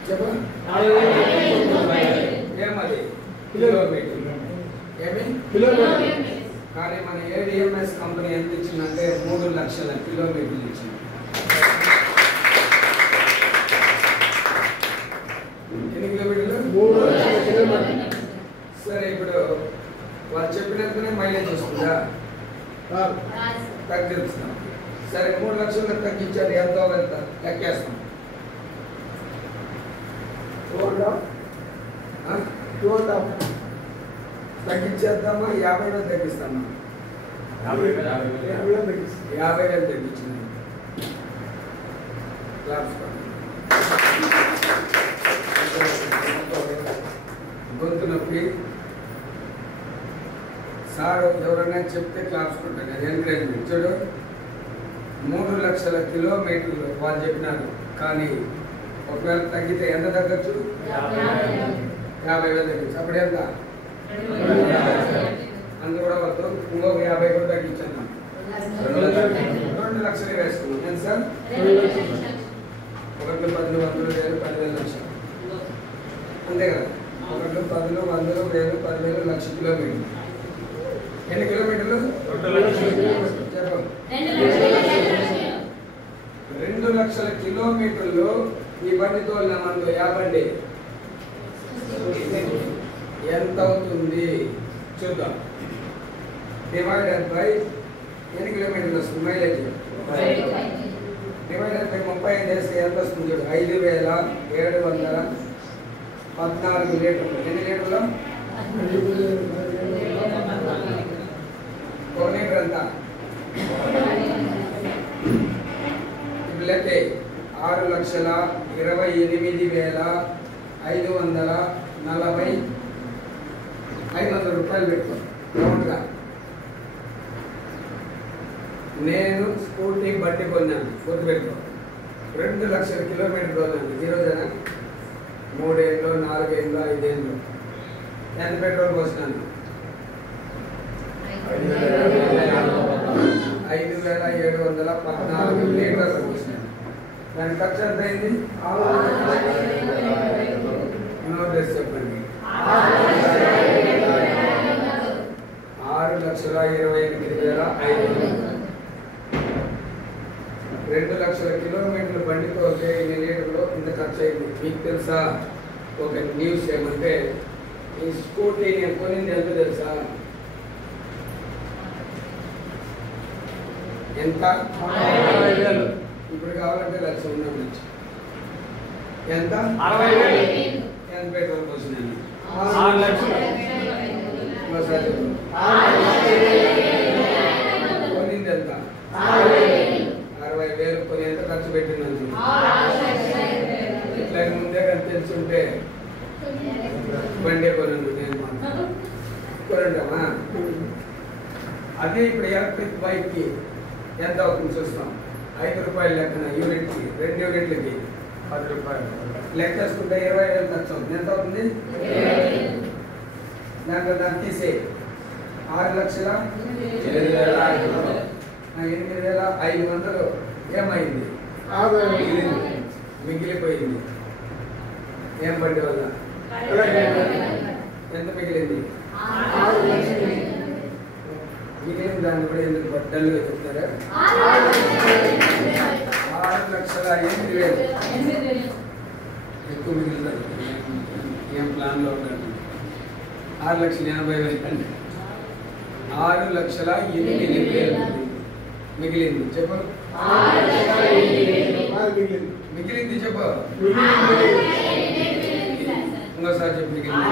చెప్పు? ఏమది? కిలోమీటర్. ఏమి? కానీ మన ఏడిఎంఎస్ కంపెనీ ఎంత ఇచ్చిందంటే 3 లక్షల కిలోమీటర్లు ఇచ్చింది. ఎన్ని కిలోమీటర్లు? 3 లక్షల కిలోమీటర్లు. సరే, ఇప్పుడు వాళ్ళు చెప్పినట్టుగానే మైలేజ్ వస్తుందా? తగ్గిస్తాం. సరే, 3 లక్షలు తగ్గించారు. ఎంతో ఎంత లెక్కేస్తాం? 2.5 తగ్గించేద్దామా? 50,000 తగ్గిస్తామా? 50,000 తగ్గిస్తాం. 50,000 తగ్గించింది. గొంతు నొప్పి. సార్ ఎవరైనా చెప్తే క్లాప్స్ కొట్టాను. అది ఎంకరేజ్మెంట్. చూడు, 3 లక్షల కిలోమీటర్లు వాళ్ళు చెప్పినారు. కానీ ఒకవేళ తగ్గితే ఎంత తగ్గచ్చు? 50,000 తగ్గించు. అప్పుడు ఎంత? అంత కూడా వద్దు, ఇంకొక 50 కూడా తగ్గించాను. 2 లక్షలు వేసుకున్నాం. ఎంత సార్? 1, 10, 100, 1000, 10,000 లక్షలు. అంతే కదా? 1, 10, 100, 1000, 10,000 లక్ష కిలోమీటర్లు. ఎన్ని కిలోమీటర్లు? 2 లక్షల కిలోమీటర్లు. చెప్పు. 2 లక్షల కిలోమీటర్లు ఈ బండితో మనకు యాబండి ఎంత అవుతుంది చూద్దాం. డివైడెడ్ బై ఎన్ని కిలోమీటర్లు వస్తుంది మైలేజ్? డివైడెడ్ బై 35 చేస్తే ఎంత వస్తుంది చూడు? 5,714 లీటర్లు. ఎన్ని లీటర్లు? 1 లీటర్ ఎంత? ఇప్పుడు లెక్క 6,28,540 500 రూపాయలు పెట్టుకో రౌండ్గా. నేను స్కూటీ బండి కొన్నాను. గుర్తుపెట్టుకో. 2 లక్షల కిలోమీటర్ కొన్నాను. ఈ రోజున 3 ఏళ్ళు, 4 ఏళ్ళు, 5 ఏళ్ళు. ఎంత పెట్రోల్ పోసినాను? 5,714 లీటర్లు పోసినాను. దాని ఖర్చు ఎంత అయింది? డ్రెస్ చెప్పండి. 6,28,500. 2 లక్షల కిలోమీటర్లు బండితో ఇన్ని లీటర్లు ఇంత ఖర్చు అయింది. మీకు తెలుసా ఒక న్యూస్ ఏమంటే, ఈ స్కూటీ నేను కొనింది ఎంత తెలుసా? ఎంత? 60,000. ఇప్పుడు కావాలంటే 1,00,000 ఉన్నాం. ఎంత? 60,000. ఎంత పెట్రోల్ పోసినాను? 6 లక్షలు. ఒకసారి కొనింది ఎంత? 60,000 కొని ఎంత ఖర్చు పెట్టిందండి? ఇట్లా ముందే కానీ తెలుసుంటే బండే కొనండి. నేను కొనండమ్మా. అదే ఇప్పుడు ఎలక్ట్రిక్ బైక్ కి ఎంత అవుతుంది చూస్తాం. 5 రూపాయలు లెక్కన యూనిట్కి, 2 యూనిట్లకి 10 రూపాయలు లెక్కేసుకుంటే 20,000 ఖర్చు అవుతుంది. ఎంత అవుతుంది? దాన్ని తీసే 6,08,500 ఏమైంది? మిగిలిపోయింది. ఏం బండి వల్ల ఎంత మిగిలింది? మిగిలిన దాన్ని కూడా ఎందుకు బట్టలుగా చెప్తారా? 6,08,000 ఎక్కువ మిగిలింది. ఏం ప్లాన్లో ఉండండి. 6,80,000 అండి. 6,08,000 మిగిలింది. చెప్పు మిగిలింది. చెప్పు ఇంకోసారి చెప్పు మిగిలింది.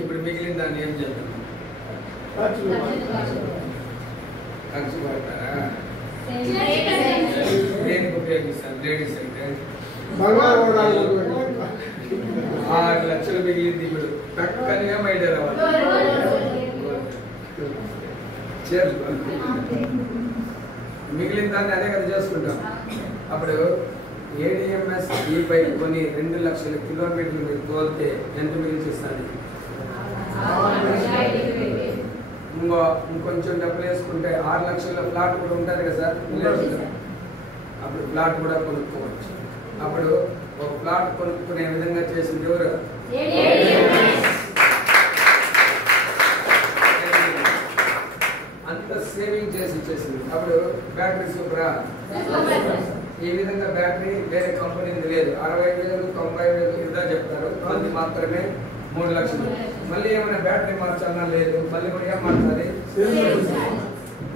ఇప్పుడు మిగిలిన దాన్ని ఏం చెప్తాను? ఖర్చు పడతారా? దేనికి ఉపయోగిస్తారు? లేడీస్ అయితే 6 లక్షలు మిగిలింది. ఇప్పుడు పక్కనే ఐడియా రావాలి. మిగిలిన దాన్ని అదే కదా చేసుకుంటాం. అప్పుడు ADMS ఈ బైక్ కొని 2 లక్షల కిలోమీటర్లు మీరు తోలితే ఎంత మిగిలిస్తుంది? ఇంకొంచెం డబ్బులు వేసుకుంటే 6 లక్షల ఫ్లాట్ కూడా ఉంటుంది కదా సార్. అప్పుడు ఫ్లాట్ కూడా కొనుక్కోవచ్చు. అప్పుడు ఒక ఫ్లాట్ కొనుక్కునే విధంగా చేసింది ఎవరు? అంత సేవింగ్ చేసి ఇచ్చేసింది. అప్పుడు బ్యాటరీ సూపరా? ఈ విధంగా బ్యాటరీ వేరే కంపెనీది లేదు. 60,000, 90,000 ఇదా చెప్తారు. అది మాత్రమే 3 లక్షలు. మళ్ళీ ఏమైనా బ్యాటరీ మార్చాలన్నా లేదు. మళ్ళీ కూడా ఏం మార్చాలి?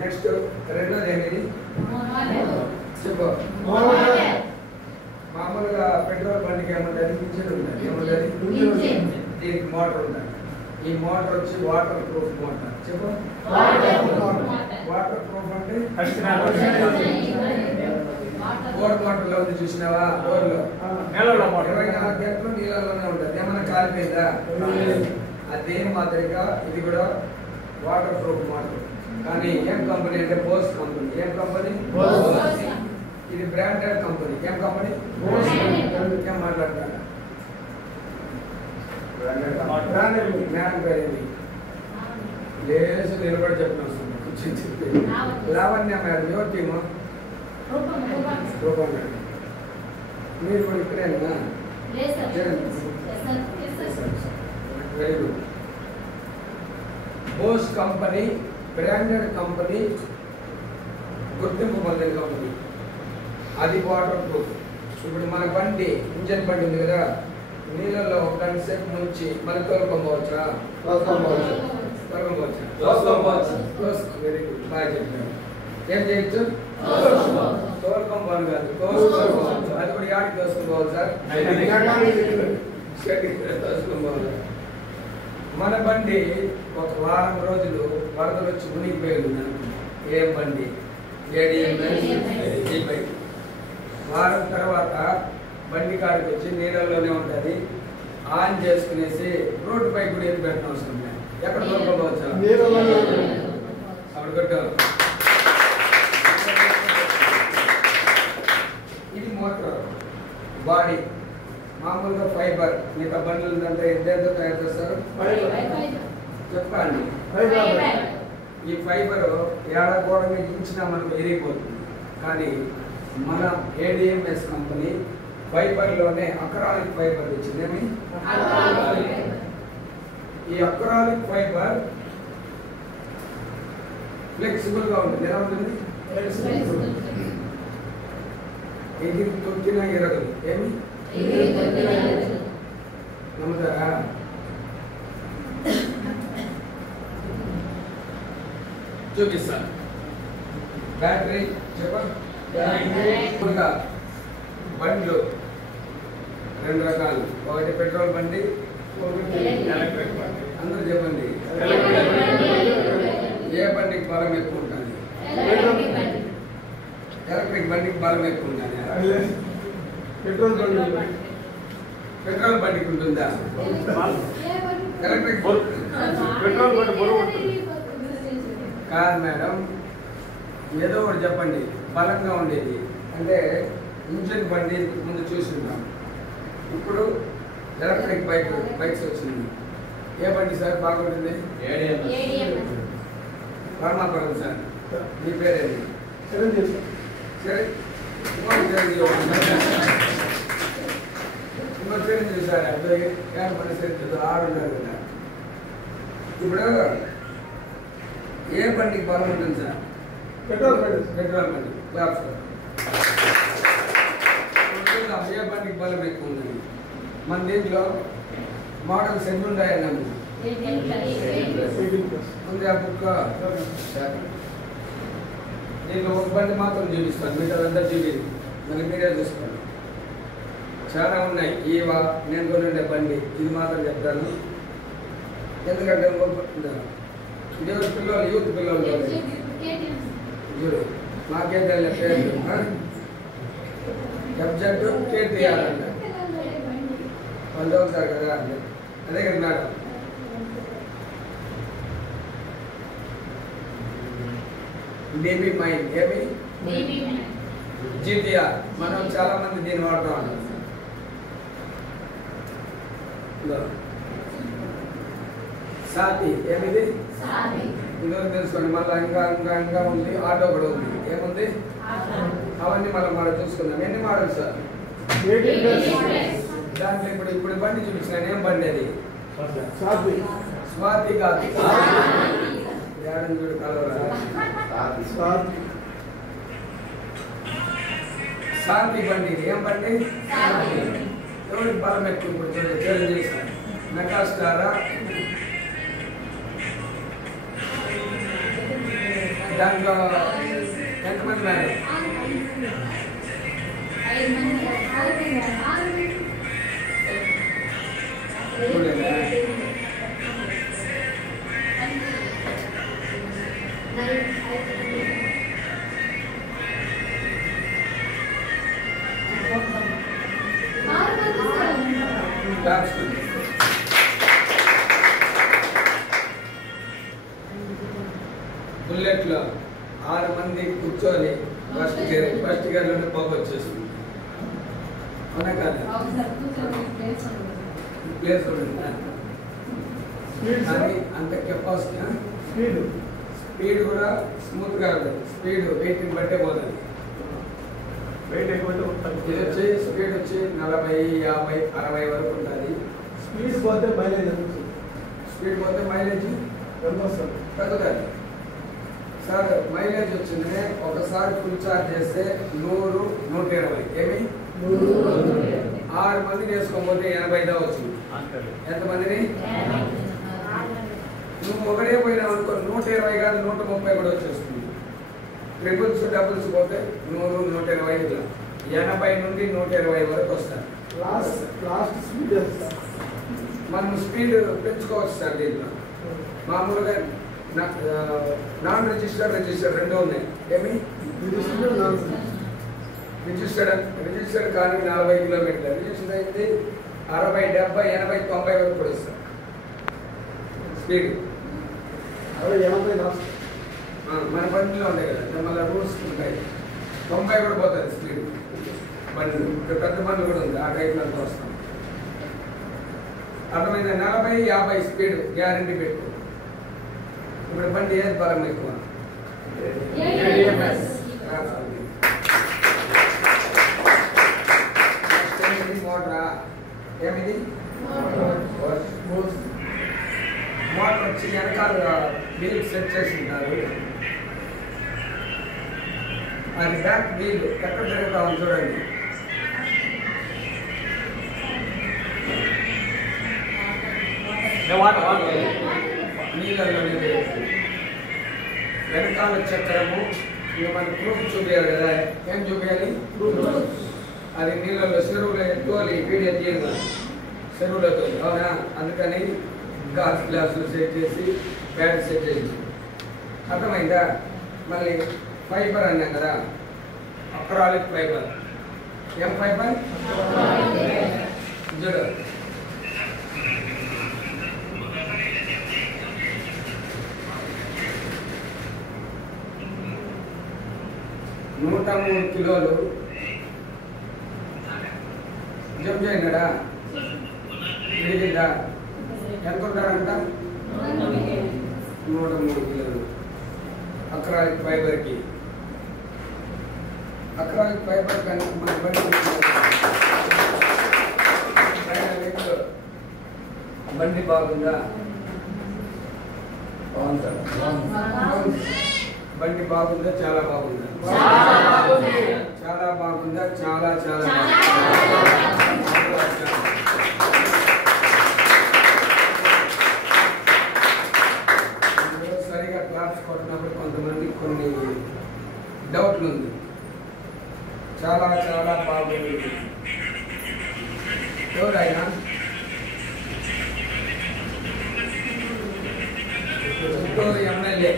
నెక్స్ట్ రెండోది ఏమిటి చెప్పు. మామూలుగా పెట్రోల్ బండికి ఏముంటుంది? ఇంజిన్ ఉంటుంది. ఏముంటుంది? దీనికి మోటార్ ఉంటుంది. ఈ మోటార్ వచ్చి వాటర్ ప్రూఫ్ మోటార్. చెప్పు వాటర్ ప్రూఫ్ అంటే బోర్ మోటార్లో ఉంది చూసినావా? బోర్లో 24 గంటలు నీళ్ళలోనే ఉంటుంది. ఏమైనా కాలిపోయిందా? అదే మాదిరిగా ఇది కూడా వాటర్ ప్రూఫ్ మోటార్. కానీ ఏం కంపెనీ అంటే బోస్ కంపెనీ. ఏం కంపెనీ? ఇది బ్రాండెడ్ కంపెనీ. ఏం కంపెనీ? ఏం మాట్లాడతారా? జ్ఞానం పేరేంటి? లేసు నిలబడి చెప్పిన చెప్పి లావణ్య మేడం. ఎవరి టీము? రూపం మేడం. మీరు కూడా ఇక్కడేనా? Very good. Bose company branded company, గుర్తింపు పొందిన కంపెనీ. అది వాటర్ ప్రూఫ్. ఇప్పుడు మన బండి ఇంజన్ బండి ఉంది కదా, నీళ్ళల్లో ఒక గంట సేపు ముంచి మళ్ళీ తోలుకోవచ్చా? Very good. బాగా చెప్పారు. ఏం చేయొచ్చు? తోలుకోవాలి కాదు, తోలుకోవచ్చు. అది కూడా యాడికి తోసుకోవాలి సార్? తోసుకోవాలి. మన బండి ఒక వారం రోజులు వరదలు వచ్చి మునిగిపోయింది. ఏం బండి? ADMS ఈ బైక్. వారం తర్వాత బండి కాడికి వచ్చి నీళ్ళలోనే ఉంటుంది. ఆన్ చేసుకునేసి రోడ్డు పై కూడా ఏం పెట్టిన అవసరం లేదు. ఎక్కడ తోలుకోవచ్చు? అప్పుడు కట్టారు. ఇది మోటార్ బాడీ. మామూలుగా ఫైబర్. మిగతా బండ్లు ఉందంటే ఎంతేంతో తయారు చేస్తారు? చెప్పండి. ఈ ఫైబర్ ఏడాకోవడంగా ఇచ్చినా మనకు ఎరిగిపోతుంది. కానీ మన ADMS కంపెనీ ఫైబర్లోనే అక్రాలిక్ ఫైబర్ ఇచ్చింది. ఏమి? ఈ అక్రాలిక్ ఫైబర్ ఫ్లెక్సిబుల్ గా ఉంటుంది. ఎలా ఉంటుంది? ఎగిరి తొక్కినా ఎరగదు. ఏమి? నమ్ముతారా? చూపిస్తాను. బ్యాటరీ చెప్పండి. బండ్లు 2 రకాలు. ఒకటి పెట్రోల్ బండి, ఒకటి ఎలక్ట్రిక్ బండి. అందరూ బలం ఎక్కువ ఉంటుంది? ఎలక్ట్రిక్ బండికి బలం ఎక్కువ ఉంటుంది. పెట్రోల్ బండి పెట్రోల్ బండికి ఉంటుందా? ఎలక్ట్రిక్ పెట్రోల్ బండి బరువు కాదు మేడం, ఏదో ఒకటి చెప్పండి బలంగా ఉండేది. అంటే ఇంజిన్ బండి ముందు చూస్తున్నాం, ఇప్పుడు ఎలక్ట్రిక్ బైక్స్ వచ్చింది. ఏ బండి సార్ బాగుంటుంది? రామాపురం సార్. మీ పేరేంటి? చిరంజీవి సరే, ఇంకో చిరంజీవి సార్. అబ్బాయి మన చిరంజీవి ఆడున్నారు కదా. ఇప్పుడు ఏ బండికి బలం ఉంటుంది సార్? పెట్రోల్ బండి పెట్రోల్ బండి. క్లాప్స్. ఏ బండికి బలం ఎక్కువ ఉందని మన దీంట్లో మోడల్స్ ఎన్ని ఉన్నాయన్నాము? ఉంది ఆ బుక్. దీంట్లో ఒక బండి మాత్రం చూపిస్తాను, మీతో అంతా చూపించి మళ్ళీ మీరే చూసుకోండి. చాలా ఉన్నాయి. నేను కొనుండే బండి ఇది మాత్రం చెప్తాను, ఎందుకంటే దేవుడు పిల్లలు యూత్ పిల్లలు చూడు మాకేం తెలియదు పేరు సబ్జెక్ట్ కేటీఆర్ అంట వాళ్ళు అవుతారు కదా. అదే కదా మేడం. బేబీ మైండ్ ఏమి జీటీఆర్. మనం చాలా మంది దీన్ని వాడుతూ ఉంటాం. సాతి ఏమిది? ఇందులో తెలుసుకోండి. మళ్ళీ ఇంకా ఉంది. ఆటో కూడా ఉంది. ఏముంది? అవన్నీ మనం చూసుకుందాం. ఎన్ని మోడల్ సార్? దాంట్లో ఇప్పుడు బండి చూపించిన ఏం బండి అది? స్వాతి కాదు, చూడు కలవరా. శాంతి బండి. ఏం బండి? ఎవరికి బలం ఎక్కువ? ఇప్పుడు చూడండి చేశాను. మెగాస్టారా? దాంట్లో ఎంతమంది మేడం? బుల్లెట్లో 6 మంది కూర్చొని ఫస్ట్ గేర్లోనే పొగ వచ్చేస్తుంది. అవునా కాదు? ప్లేస్ కానీ అంత కెపాసిటీ, స్పీడ్ కూడా స్మూత్ గా ఉంటుంది. స్పీడ్ వెయిట్ బట్టే పోతుంది. వెయిట్ ఎక్కువ ఇది వచ్చి స్పీడ్ వచ్చి 40, 50, 60 వరకు ఉంటుంది. స్పీడ్ పోతే మైలేజ్ స్పీడ్ పోతే మైలేజ్ తగ్గుతుంది సార్. మైలేజ్ వచ్చింది ఒకసారి ఫుల్ ఛార్జ్ చేస్తే 100, 120. ఏమి 6 మందిని వేసుకోకపోతే 80 దా వచ్చింది. ఎంతమందిని? నువ్వు ఒకటే పోయినావు అనుకో 120 కాదు 130 కూడా వచ్చేస్తుంది. ట్రిపుల్స్ డబుల్స్ పోతే 100, 120 ఇట్లా 80 నుండి 120 వరకు వస్తారు. లాస్ట్ స్పీడ్ మనం స్పీడ్ పెంచుకోవచ్చు సార్. దీంట్లో మామూలుగా నాన్ రిజిస్టర్డ్ రెండు ఉన్నాయి. ఏమి? రిజిస్టర్డ్ కానీ 40 కిలోమీటర్లు. రిజిస్టర్ అయింది 60, 70, 80, 90 వరకు కూడా వస్తారు స్పీడ్. 80 మన బండిలో ఉంటాయి కదా, మళ్ళీ రూల్స్ ఉంటాయి. 90 కూడా పోతుంది స్పీడ్. బండ్లు పెద్ద బండ్లు కూడా ఉంది. ఆ టైప్లో వస్తాం. అర్థమైంది? 40, 50 స్పీడ్ గ్యారంటీ పెట్టు. ఇప్పుడు బండి ఏది బలం ఎక్కువ? మోటరా? ఏమిది? మోటార్ వచ్చి వెనకాల వీల్ సెట్ చేసి ఉంటారు. అది బ్యాక్ వీల్ ఎక్కడ తిరుగుతా ఉంది చూడండి. నీళ్ళలో వెనకాల చక్రము. ఇక మన ప్రూఫ్ చూపించాలి కదా. ఏం చూపించాలి? అది నీళ్ళలో చెరువులో ఎత్తుకోవాలి. వీడియో తీయాలి చెరువులతో. అవునా? అందుకని గాజు గ్లాసులు సెట్ చేసి ప్యాడ్ సెట్ చేసి అర్థమైందా? మళ్ళీ ఫైబర్ అన్నాం కదా, అక్రాలిక్ ఫైబర్. ఏం ఫైబర్? చూడు, 103 కిలోలు జంప్ చేయడా విడిగిందా? ఎంత ఉంటారంట? 103 కిలోలు అక్రాలిక్ ఫైబర్కి. అక్రాలిక్ ఫైబర్ కానీ మన బండి బాగుందా? బండి బాగుందా? చాలా బాగుందా? చాలా బాగుందా? చాలా చాలా సరిగా క్లాస్ కొట్టినప్పుడు కొంతమంది కొన్ని డౌట్లు ఉంది. చాలా చాలా బాగుంది. ఎవరైనా చిత్తూరు ఎమ్మెల్యే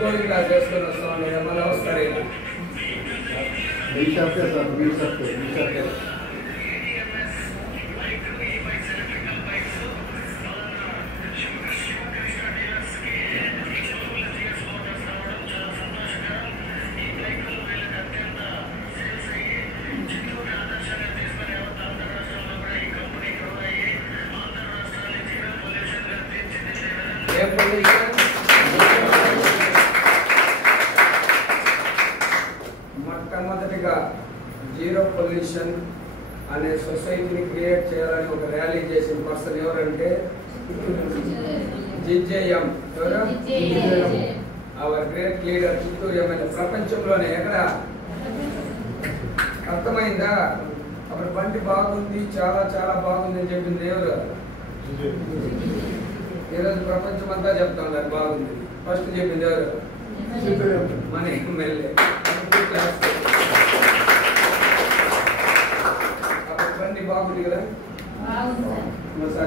కోడి క్లాస్ చేసుకొని వస్తాం లేదా మళ్ళీ వస్తారు. మొట్టమొదటిగా జీరో పొల్యూషన్ అనే సొసైటీని క్రియేట్ చేయాలని ఒక ర్యాలీ చేసిన పర్సన్ ఎవరంటే జిజేఎం. ఎవరు? Hour great leader Chittoor MLA. ప్రపంచంలోనే ఎక్కడ అర్థమైందా? అప్పుడు బండి బాగుంది, చాలా చాలా బాగుంది అని చెప్పింది ఎవరు? ఈరోజు ప్రపంచం అంతా చెప్తా ఉన్నారు బాగుంది. ఫస్ట్ చెప్పింది ఎవరు? మన ఎమ్మెల్యే. అప్పుడు బండి బాగుంది కదా?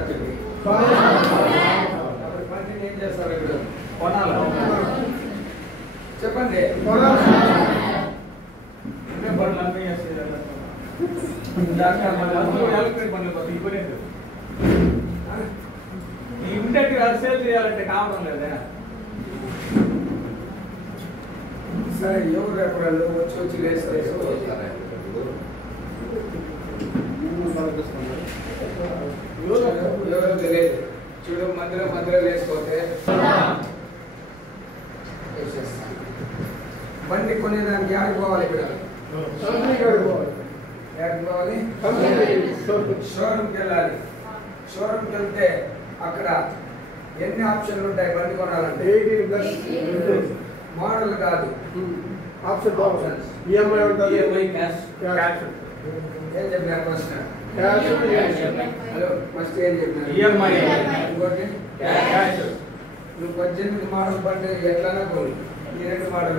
చెప్పి అప్పుడు బండిని ఏం చేస్తారు? ఇప్పుడు కొనాలి. చెప్పండి. బండ్లు అన్నీ ఇంటికి సేల్ చేయాలంటే కావడం లేదా? సరే, ఎవరు రేపడాలు వచ్చి లేస్తారు? ఎవరు తెలియదు. చూడు, మధ్యలో లేకపోతే బండి కొనేదానికి యాడికి పోవాలి? ఇక్కడ యాడికి పోవాలి? షోరూమ్కి వెళ్ళాలి. షోరూమ్కి వెళ్తే అక్కడ ఎన్ని ఆప్షన్లు ఉంటాయి బండి కొనాలంటే? మోడల్ కాదు, ఆప్షన్స్. ఈఎంఐ ఉంటుంది, క్యాష్. ఏం చెప్పినారు ఫస్ట్? హలో, ఫస్ట్ ఏం చెప్పినారు? ఈఎంఐ. ఇంకోటి క్యాష్. నువ్వు 18 మోడల్ బండి ఎట్లన్నా కొను. ఈ 2 మోడల్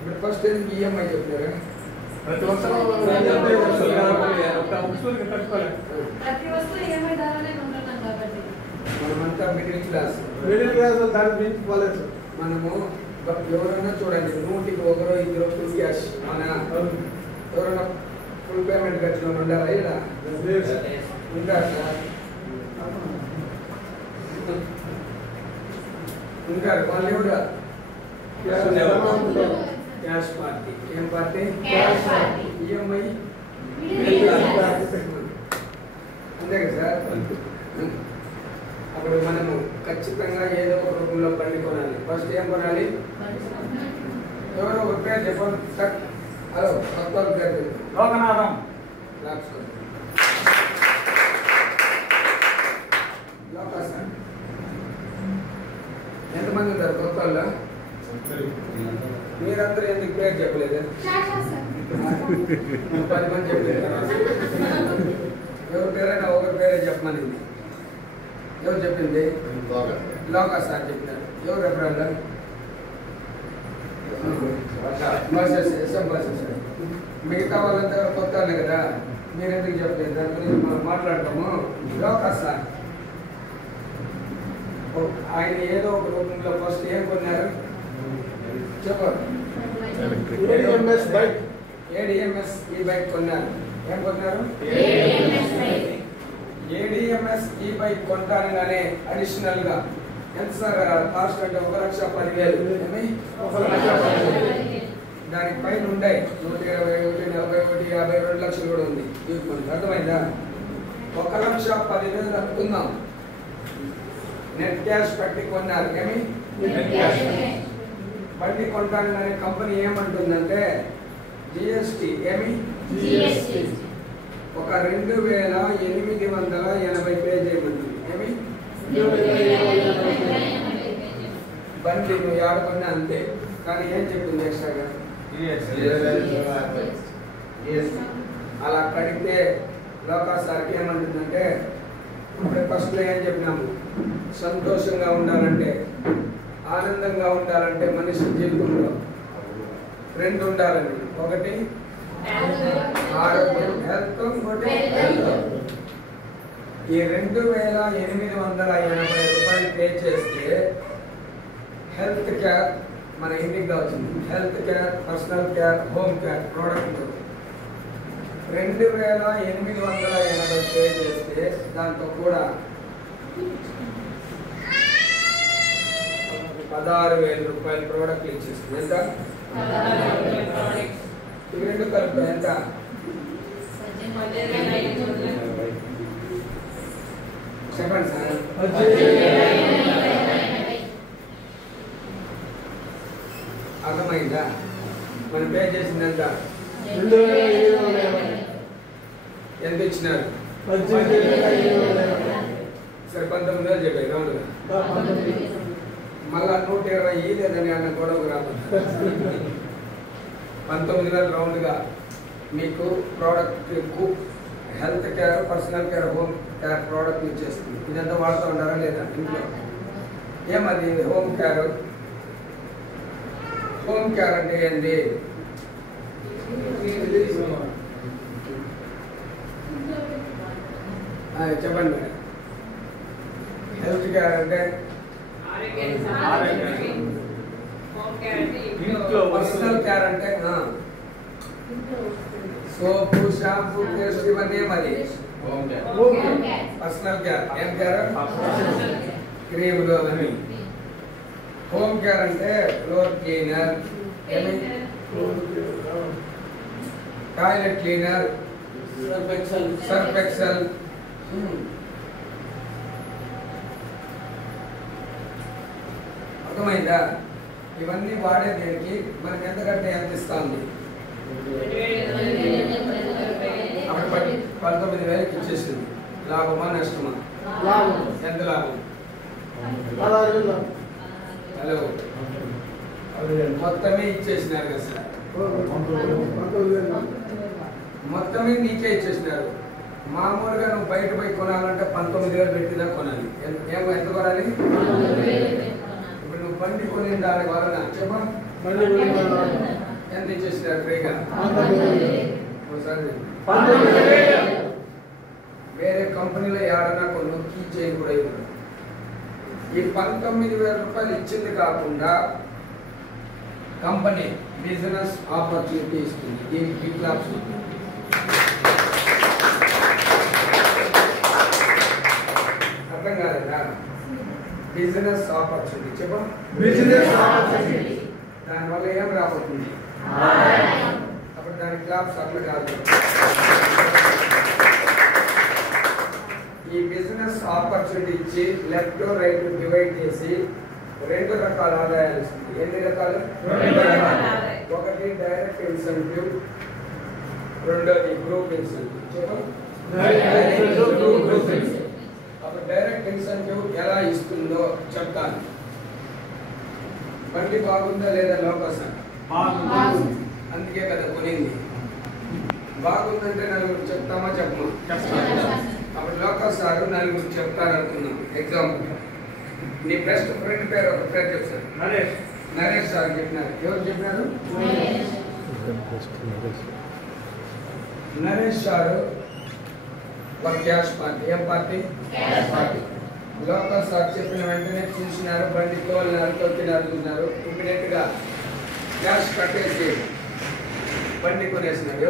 ఇప్పుడు ఫస్ట్ ఎందుకు ఈఎంఐ చెప్పినారు? ప్రతి వస్తువు మనమంతా మిడిల్ క్లాస్. దాన్ని మించిపోలేదు. మనము ఎవరైనా చూడండి, 100కి 1 2 ఫుల్ క్యాష్. మన ఎవరైనా ఫుల్ పేమెంట్ కట్టిన ఉండారా? ఇలా ఉంటారు సార్, ఉంటారు. వాళ్ళు కూడా క్యాష్ పార్టీ. ఏం పార్టీ? ఈఎంఐ. అంతే కదా సార్? అప్పుడు మనము ఖచ్చితంగా ఏదో ఒక రూపంలో బండి కొనాలి. ఫస్ట్ ఏం కొనాలి? ఎవరో ఒక పేరు చెప్పండి. హలో, కొత్త పేరు లోకనాథం. ఎంతమంది ఉంటారు కొత్త వాళ్ళు? మీరందరూ ఎందుకు పేరు చెప్పలేదు? 10 మంది చెప్పలేదు. ఎవరి పేరైనా ఒకరి పేరే చెప్పమనింది. ఎవరు చెప్పింది? లోకా సార్ చెప్పినారు. ఎవరు రెఫరెండర్? Buses, S M buses. మిగతా వాళ్ళంతా కొత్త కదా, మీరు ఎందుకు చెప్పలేదు? దాని గురించి మనం మాట్లాడతాము. లోకా సార్ ఆయన ఏదో ఒక రూపంలో ఫస్ట్ ఏం కొన్నారు చెప్పారు? ADMS ఈ బైక్ కొన్నారు. ఏం కొన్నారు? ADMS ఈ బైక్ కొంటానని అడిషనల్ గా ఎంత సార్ కాస్ట్ అంటే 1,10,000. దానికి పైన ఉంటాయి 121, 41, 50, 2 లక్షలు కూడా ఉంది. మనకు అర్థమైందా? 1,10,000 అనుకుందాం. నెట్ క్యాష్ పెట్టి కొన్నారు. ఏమి బండి కొంటానని కంపెనీ ఏమంటుందంటే GST ఏమి ఒక 2,880 పే చేయమంటుంది. ఏమి బండి నువ్వు ఆడుకున్నా అంతే. కానీ ఏం చెప్పింది ఎక్స్ట్రాగా? అలా కడిగితే లోకా సార్కి ఏమంటుందంటే అప్పుడే ఫస్ట్లో ఏం చెప్పినాము? సంతోషంగా ఉండాలంటే, ఆనందంగా ఉండాలంటే మనిషి జీవితంలో 2 ఉండాలని. ఒకటి ఆరోగ్యం, హెల్త్. ఇంకోటి ఈ 2,880 రూపాయలు పే చేస్తే హెల్త్ కేర్ మన ఇంటికి వచ్చింది. Health care, personal care, home care product 2,880 pay చేస్తే దాంతో కూడా 16,000 రూపాయల ప్రోడక్ట్లు ఇచ్చేస్తుంది. ఎంత? ఇవి 2 కలిపి ఎంత? చెప్పండి సార్. అర్థమైందా? మనం పే చేసింది ఎంత? ఎంత ఇచ్చినారు? సరే 19,000 చెప్పాయి రౌండ్గా. మళ్ళా 120 లేదని అన్న గొడవ రాదు. 19,000 రౌండ్గా మీకు product health care, personal care, home care product ఇచ్చేస్తుంది. ఇదంతా వాడుతూ ఉంటారా లేదా ఇంట్లో? ఏమది హోమ్ కేర్? హోమ్ కేర్ అంటే ఏంటి? చెప్పండి మేడం. హెల్త్ కేర్ అంటే పర్సనల్ కేర్ అంటే సోపు, షాంపూ, పేస్ట్ ఇవన్నీ ఏమది? Personal care. ఏం కేర్? క్రీములు అవన్నీ. హోమ్ కేర్ అంటే floor cleaner, toilet cleaner, Surf Excel. అర్థమైందా? ఇవన్నీ వాడే దేనికి మనకి ఎంత కంటే ఎంత ఇస్తుంది? అప్పుడు 19,000 ఇచ్చేసింది. లాభమా నష్టమా? ఎంత లాభం? హలో, మొత్తమే ఇచ్చేసినారు కదా సార్. మొత్తమే నీకే ఇచ్చేసినారు. మామూలుగా నువ్వు బయట పోయి కొనాలంటే 19,000 పెట్టినా కొనాలి. ఎంత కొనాలి? ఇప్పుడు నువ్వు బండి కొని దాని వలన చెప్పా ఎంత ఇచ్చేసినారు ఫ్రీగా? వేరే కంపెనీలో ఏడన్నా కొన్ని కీ చైన్ కూడా ఇవ్వరు. ఈ 19,000 రూపాయలు ఇచ్చింది కాకుండా కంపెనీ బిజినెస్ ఆపర్చునిటీ ఇస్తుంది. దీనికి బిగ్ లాబ్స్ అర్థం కాలేదా? బిజినెస్ ఆపర్చునిటీ చెప్పు. బిజినెస్ ఆపర్చునిటీ దానివల్ల ఏం రాబోతుంది? అప్పుడు దానికి క్లాప్స్ అట్లా కాదు. ఈ బిజినెస్ ఆపర్చునిటీ ఇచ్చి లెఫ్ట్ రైట్ డివైడ్ చేసి 2 రకాల ఆదాయాలు ఇస్తుంది. ఎన్ని రకాలు? 2 రకాలు. ఒకటి డైరెక్ట్ ఇన్సెంటివ్, రెండోది గ్రూప్ ఇన్సెంటివ్. చెప్పు. అప్పుడు డైరెక్ట్ ఇన్సెంటివ్ ఎలా ఇస్తుందో చెప్తాను. బండి బాగుందా లేదా లోకసం? అందుకే కదా కొనింది. బాగుందంటే నలుగురు చెప్తామా చెప్పమా? అప్పుడు లోకల్ సార్ నలుగురు చెప్తారు అనుకున్నాం ఎగ్జాంపుల్. నీ బెస్ట్ ఫ్రెండ్ పేరు ఒక పేరు చెప్తారు. నరేష్ సార్ చెప్పినారు. ఎవరు చెప్పినారు? నరేష్ సార్ ఒక క్యాష్ పార్టీ. ఏం పార్టీ? లోకల్ సార్ చెప్పిన వెంటనే చూసినారు, బండి తోలినారు, తొక్కినారు, ఇమ్మీడియట్ గా క్యాష్ కట్టేసి బండి కొనేసినారు.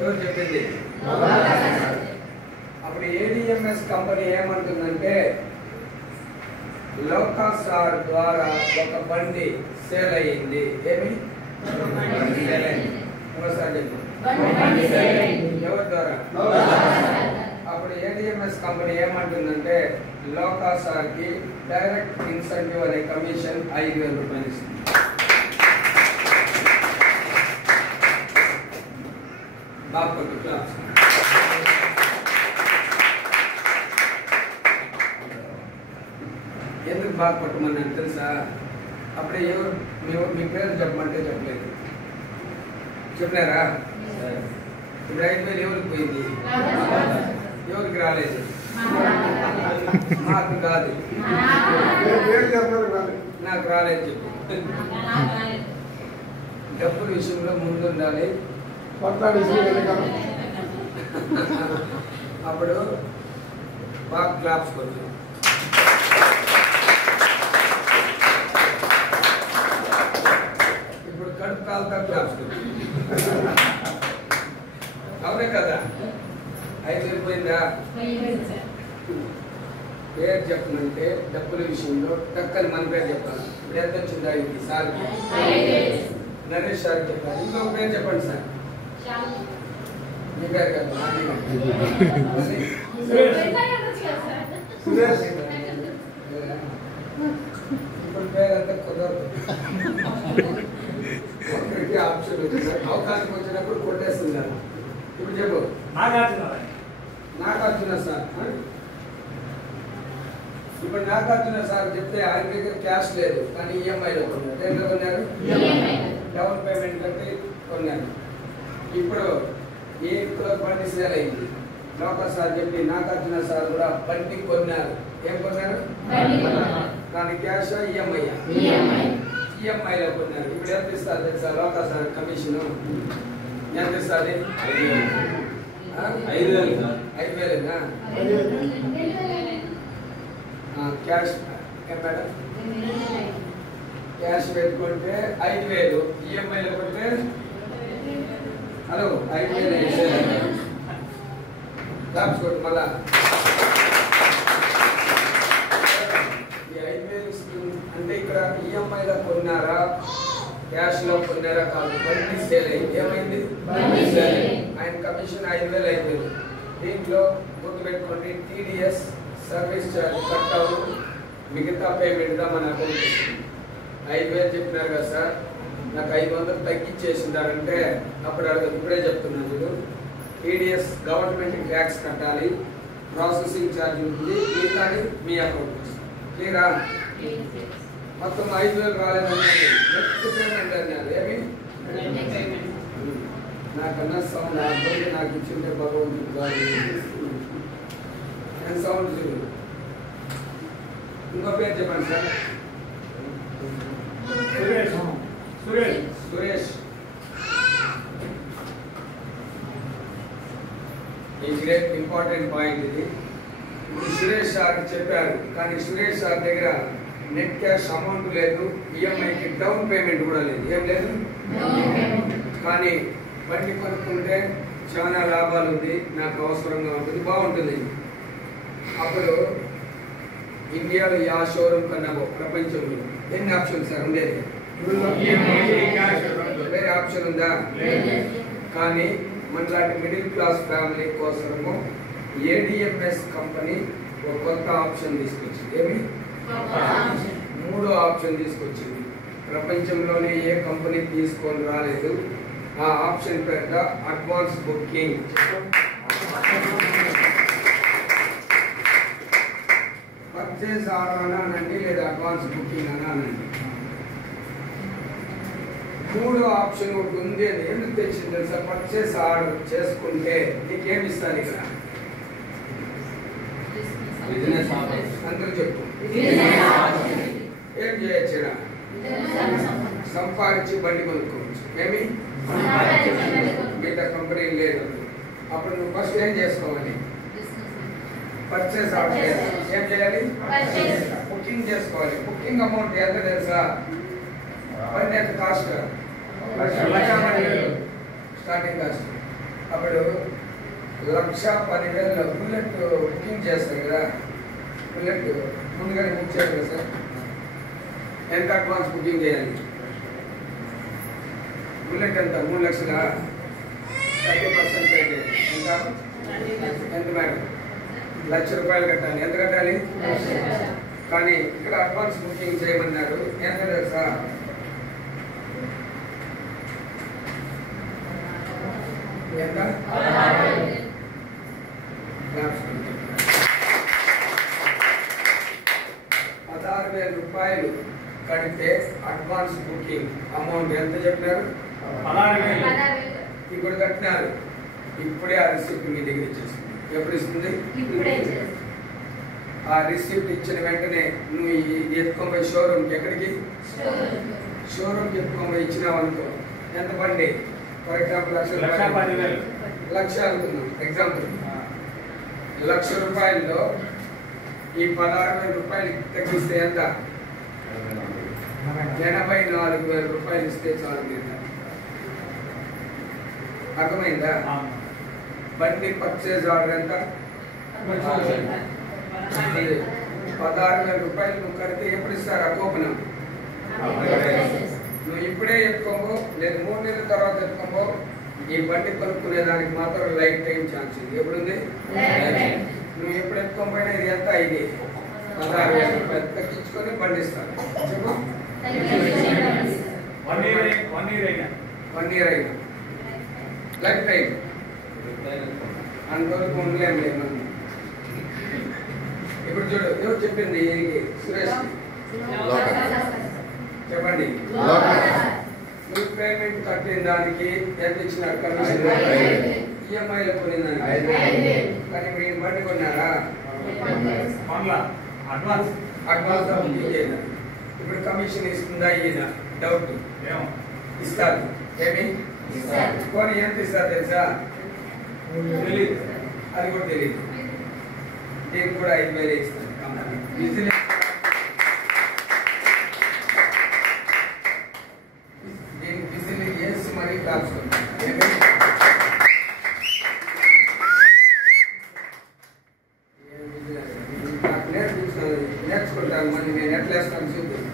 ఎవరు చెప్పింది? అప్పుడు ఏడిఎంఎస్ కంపెనీ ఏమంటుందంటే లోకల్ సార్ ద్వారా ఒక బండి సేల్ అయ్యింది. ఏమి సేల్ అయింది? ఒకసారి చెప్పండి. ఎవరి ద్వారా? అప్పుడు ఏడిఎంఎస్ కంపెనీ ఏమంటుందంటే లోకల్ సార్ కి డైరెక్ట్ ఇన్సెంటివ్ అనే కమిషన్ 5,000 రూపాయలు ఇస్తుంది. బాగుంది క్లాస్. ఎందుకు బాగా పట్టమని తెలుసా? అప్పుడే ఎవరు మీ పేరు చెప్పమంటే చెప్పలేదు. చెప్పారా? ఇప్పుడు 5,000 ఎవరికి పోయింది? ఎవరికి రాలేదు? మాకు కాదు, నాకు రాలేదు చెప్పు. డబ్బుల విషయంలో ముందుండాలి. అప్పుడు బాగా క్లాప్స్ కొట్టాం. ఇప్పుడు కడుపు కాలుతా క్లాప్స్ కొట్టాం. అవునే కదా? 5,000 పోయిందా? పేరు చెప్పమంటే డబ్బుల విషయంలో టక్కని మన పేరు చెప్పాలి. ఇప్పుడు ఎంత వచ్చిందా? ఇది సార్ నరేష్ సార్ చెప్పారు. ఇంకొక పేరు చెప్పండి సార్. మీ పేరు కదా? ఇప్పుడు పేరు అంతా కుదరదు. ఒకరికి ఆప్షన్ వచ్చింది, అవకాశం వచ్చినప్పుడు కొట్టేస్తున్నారు. ఇప్పుడు చెప్పు. నాగార్జున సార్. ఇప్పుడు నాగార్జున సార్ చెప్తే ఆయన దగ్గర క్యాష్ లేదు, కానీ ఈఎంఐలో కొన్నారు. దేంట్లో కొన్నారు? డౌన్ పేమెంట్ కట్టి కొన్నారు. ఇప్పుడు ఏ బండి సేల్ అయింది. లోకల్ సార్ చెప్పి నాగార్జున సార్ కూడా బండి కొన్నారు. ఏం కొన్నారు? కానీ క్యాష్ ఈఎంఐ? ఈఎంఐలో కొన్నారు. ఇప్పుడు ఎంత ఇస్తారు తెలుసా? లోకల్ సార్ కమిషన్ ఎంత ఇస్తుంది? 5,000. క్యాష్ మేడం క్యాష్ పెట్టుకుంటే 5,000, ఈఎంఐలో కొట్టే హలో 5,000 కొట్టు. మళ్ళా ఈ 5,000 అంటే ఇక్కడ ఈఎంఐలో కొన్నారా క్యాష్ లో కొన్నారా? కాదు, బండి సేల్ అయింది. ఏమైంది? ఆయన కమిషన్ 5,000 అయిపోయింది. దీంట్లో గుర్తుపెట్టుకోండి, టీడీఎస్ సర్వీస్ ఛార్జ్ కట్ అవ్వు, మిగతా పేమెంట్ గా మన అకౌంట్. 5,000 చెప్పినారు కదా సార్, నాకు 500 తగ్గించేసిండారంటే అప్పుడు అడగదు. ఇప్పుడే చెప్తున్నాను చూడు. టీడీఎస్ గవర్నమెంట్ ట్యాక్స్ కట్టాలి, ప్రాసెసింగ్ ఛార్జ్ ఉంటుంది, మిగతాది మీ అకౌంట్. క్లియరా? మొత్తం 5,000 రాలేదంటే నెక్స్ట్ పేమెంట్ అన్నారు. ఏమి? నాకన్నా సౌండ్ అర్థం నాకు ఇచ్చింటే భగవంతుడు కాదు. సౌండ్ చూడు. ఇంకో పేరు చెప్పండి sir. Suresh. Great important point ఇది. ఇప్పుడు సురేష్ సార్ చెప్పారు, కానీ సురేష్ సార్ దగ్గర నెట్ క్యాష్ అమౌంట్ లేదు, ఈఎంఐకి డౌన్ పేమెంట్ కూడా లేదు. ఏం లేదు, కానీ బండి కొనుక్కుంటే చాలా లాభాలు ఉంది, నాకు అవసరంగా ఉంటుంది, బాగుంటుంది. అప్పుడు ఇండియాలో యా షోరూమ్ కన్నా ప్రపంచంలో ఎన్ని ఆప్షన్ సార్ ఉండేది? వేరే ఆప్షన్ ఉందా? కానీ మనలాంటి మిడిల్ క్లాస్ ఫ్యామిలీ కోసము ఏడిఎంఎస్ కంపెనీ ఒక కొత్త ఆప్షన్ తీసుకొచ్చింది. ఏమి? 3వ ఆప్షన్ తీసుకొచ్చింది. ప్రపంచంలోనే ఏ కంపెనీ తీసుకొని రాలేదు. ఆ ఆప్షన్ పేరుగా అడ్వాన్స్ బుకింగ్. పర్చేస్ ఆర్డర్ అనండి, లేదా అడ్వాన్స్ బుకింగ్ అనండి. 3వ ఆప్షన్ ఒకటి ఉంది. అని ఎందుకు తెచ్చింది తెలుసా? పర్చేస్ ఆర్డర్ చేసుకుంటే నీకేమి ఇస్తారు? ఇక్కడ బిజినెస్ ఆపర్చునిటీ. అందరూ చెప్పు. ఏం చేయొచ్చు ఈడ? సంపాదించి బండి కొనుక్కోవచ్చు. ఏమి మిగతా కంపెనీ లేదు. అప్పుడు నువ్వు ఫస్ట్ ఏం చేసుకోవాలి? పర్చేస్ ఆర్డర్ చేయాలి. ఏం చేయాలి? బుకింగ్ చేసుకోవాలి. బుకింగ్ అమౌంట్ ఎంత తెలుసా? బండి ఎంత కాస్ట్? Starting cost. అప్పుడు 1,10,000 బుల్లెట్ బుకింగ్ చేస్తారు కదా. బుల్లెట్ ముందుగానే బుక్ చేయాలి కదా సార్. ఎంత అడ్వాన్స్ బుకింగ్ చేయాలి? బుల్లెట్ ఎంత? 3 లక్షల 30% పే చేయాలి. ఎంత మేడం? ₹1,00,000 కట్టాలి. ఎంత కట్టాలి? కానీ ఇక్కడ అడ్వాన్స్ బుకింగ్ చేయమన్నారు. ఎంత తెలుసా? ఎంత? 16,000 రూపాయలు కడితే అడ్వాన్స్ బుకింగ్ అమౌంట్ ఎంత చెప్పినారు? 16,000. ఇప్పుడు కట్టినారు. ఇప్పుడే ఆ రిసిప్ట్ మీ దగ్గర ఇచ్చేస్తుంది. ఎప్పుడు ఇస్తుంది? ఆ రిసిప్ట్ ఇచ్చిన వెంటనే నువ్వు ఎత్తుకొని పోయి షోరూమ్కి, ఎక్కడికి? షోరూమ్కి ఎత్తుకొని పోయి ఇచ్చినావు అనుకో. ఎంత బండి? For example 1,10,000. 1,00,000 అనుకున్నాం ఎగ్జాంపుల్. 1,00,000 రూపాయల్లో ఈ 16,000 రూపాయలు తగ్గిస్తే ఎంత? 84,000 రూపాయలు ఇస్తే చాలు. మీద అర్థమైందా? బండి పర్చేజ్ ఆర్డర్ ఎంత? 16,000 రూపాయలు నువ్వు కడితే ఎప్పుడు ఇస్తారు ఆ కూపన్? నువ్వు ఇప్పుడే ఎత్తుకోబో, లేదు 3 నెలల తర్వాత ఎత్తుకోబో. ఈ బండి కొనుక్కునే దానికి మాత్రం లైఫ్ టైం ఛాన్స్ ఉంది. ఎప్పుడుంది? నువ్వు ఎప్పుడు ఎత్తుకోపోయినా ఇది ఎంత? ఇది 16,000 రూపాయలు తగ్గించుకొని బండి ఇస్తాను. చెప్పు. 1 year అయినా లైఫ్ టైం. అందువరకు ఉండలేం లేదు మనం. ఇప్పుడు చూడు, ఎవరు చెప్పింది? సురేష్ చెప్పండి. ఫుల్ పేమెంట్ కట్టిన దానికి ఎంత ఇచ్చినారు కమిషన్? ఈఎంఐలో కొనిన దానికి. కానీ మీరు బండి కొన్నారా? అడ్వాన్స్ బుకింగ్ చేయదా? ఇప్పుడు కమిషన్ ఇస్తుందా? ఈయన డౌట్. ఇస్తారు. ఏమి కొని ఎంత ఇస్తారు తెలుసా? తెలీదు. అది కూడా తెలియదు. దీనికి కూడా 5,000 ఇస్తారు కంపెనీ. దీనికి బిజిలీ వేసి మరీ కాల్చుకుంటారు. నాకు నేర్చుకుంటాను. మరి నేను ఎట్లా వేస్తాను చూద్దాం.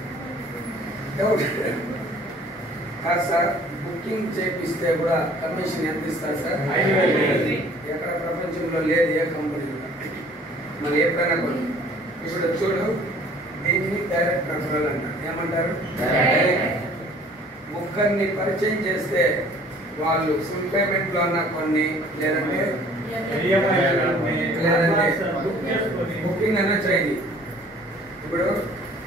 కాదు సార్, బుకింగ్ చేపిస్తే కూడా కమిషన్ ఎంత ఇస్తారు సార్? 5,000. ఎక్కడ ప్రపంచంలో లేదు ఏ కంపెనీలో. మనం ఎప్పుడైనా కొన్ని. ఇప్పుడు చూడు, దీన్ని డైరెక్ట్ రెఫరల్ అంటారు. ఏమంటారు? ముగ్గురిని పరిచయం చేస్తే వాళ్ళు ఫుల్ పేమెంట్ లో అన్న కొన్ని, లేదంటే బుకింగ్ అన్న చేయండి. ఇప్పుడు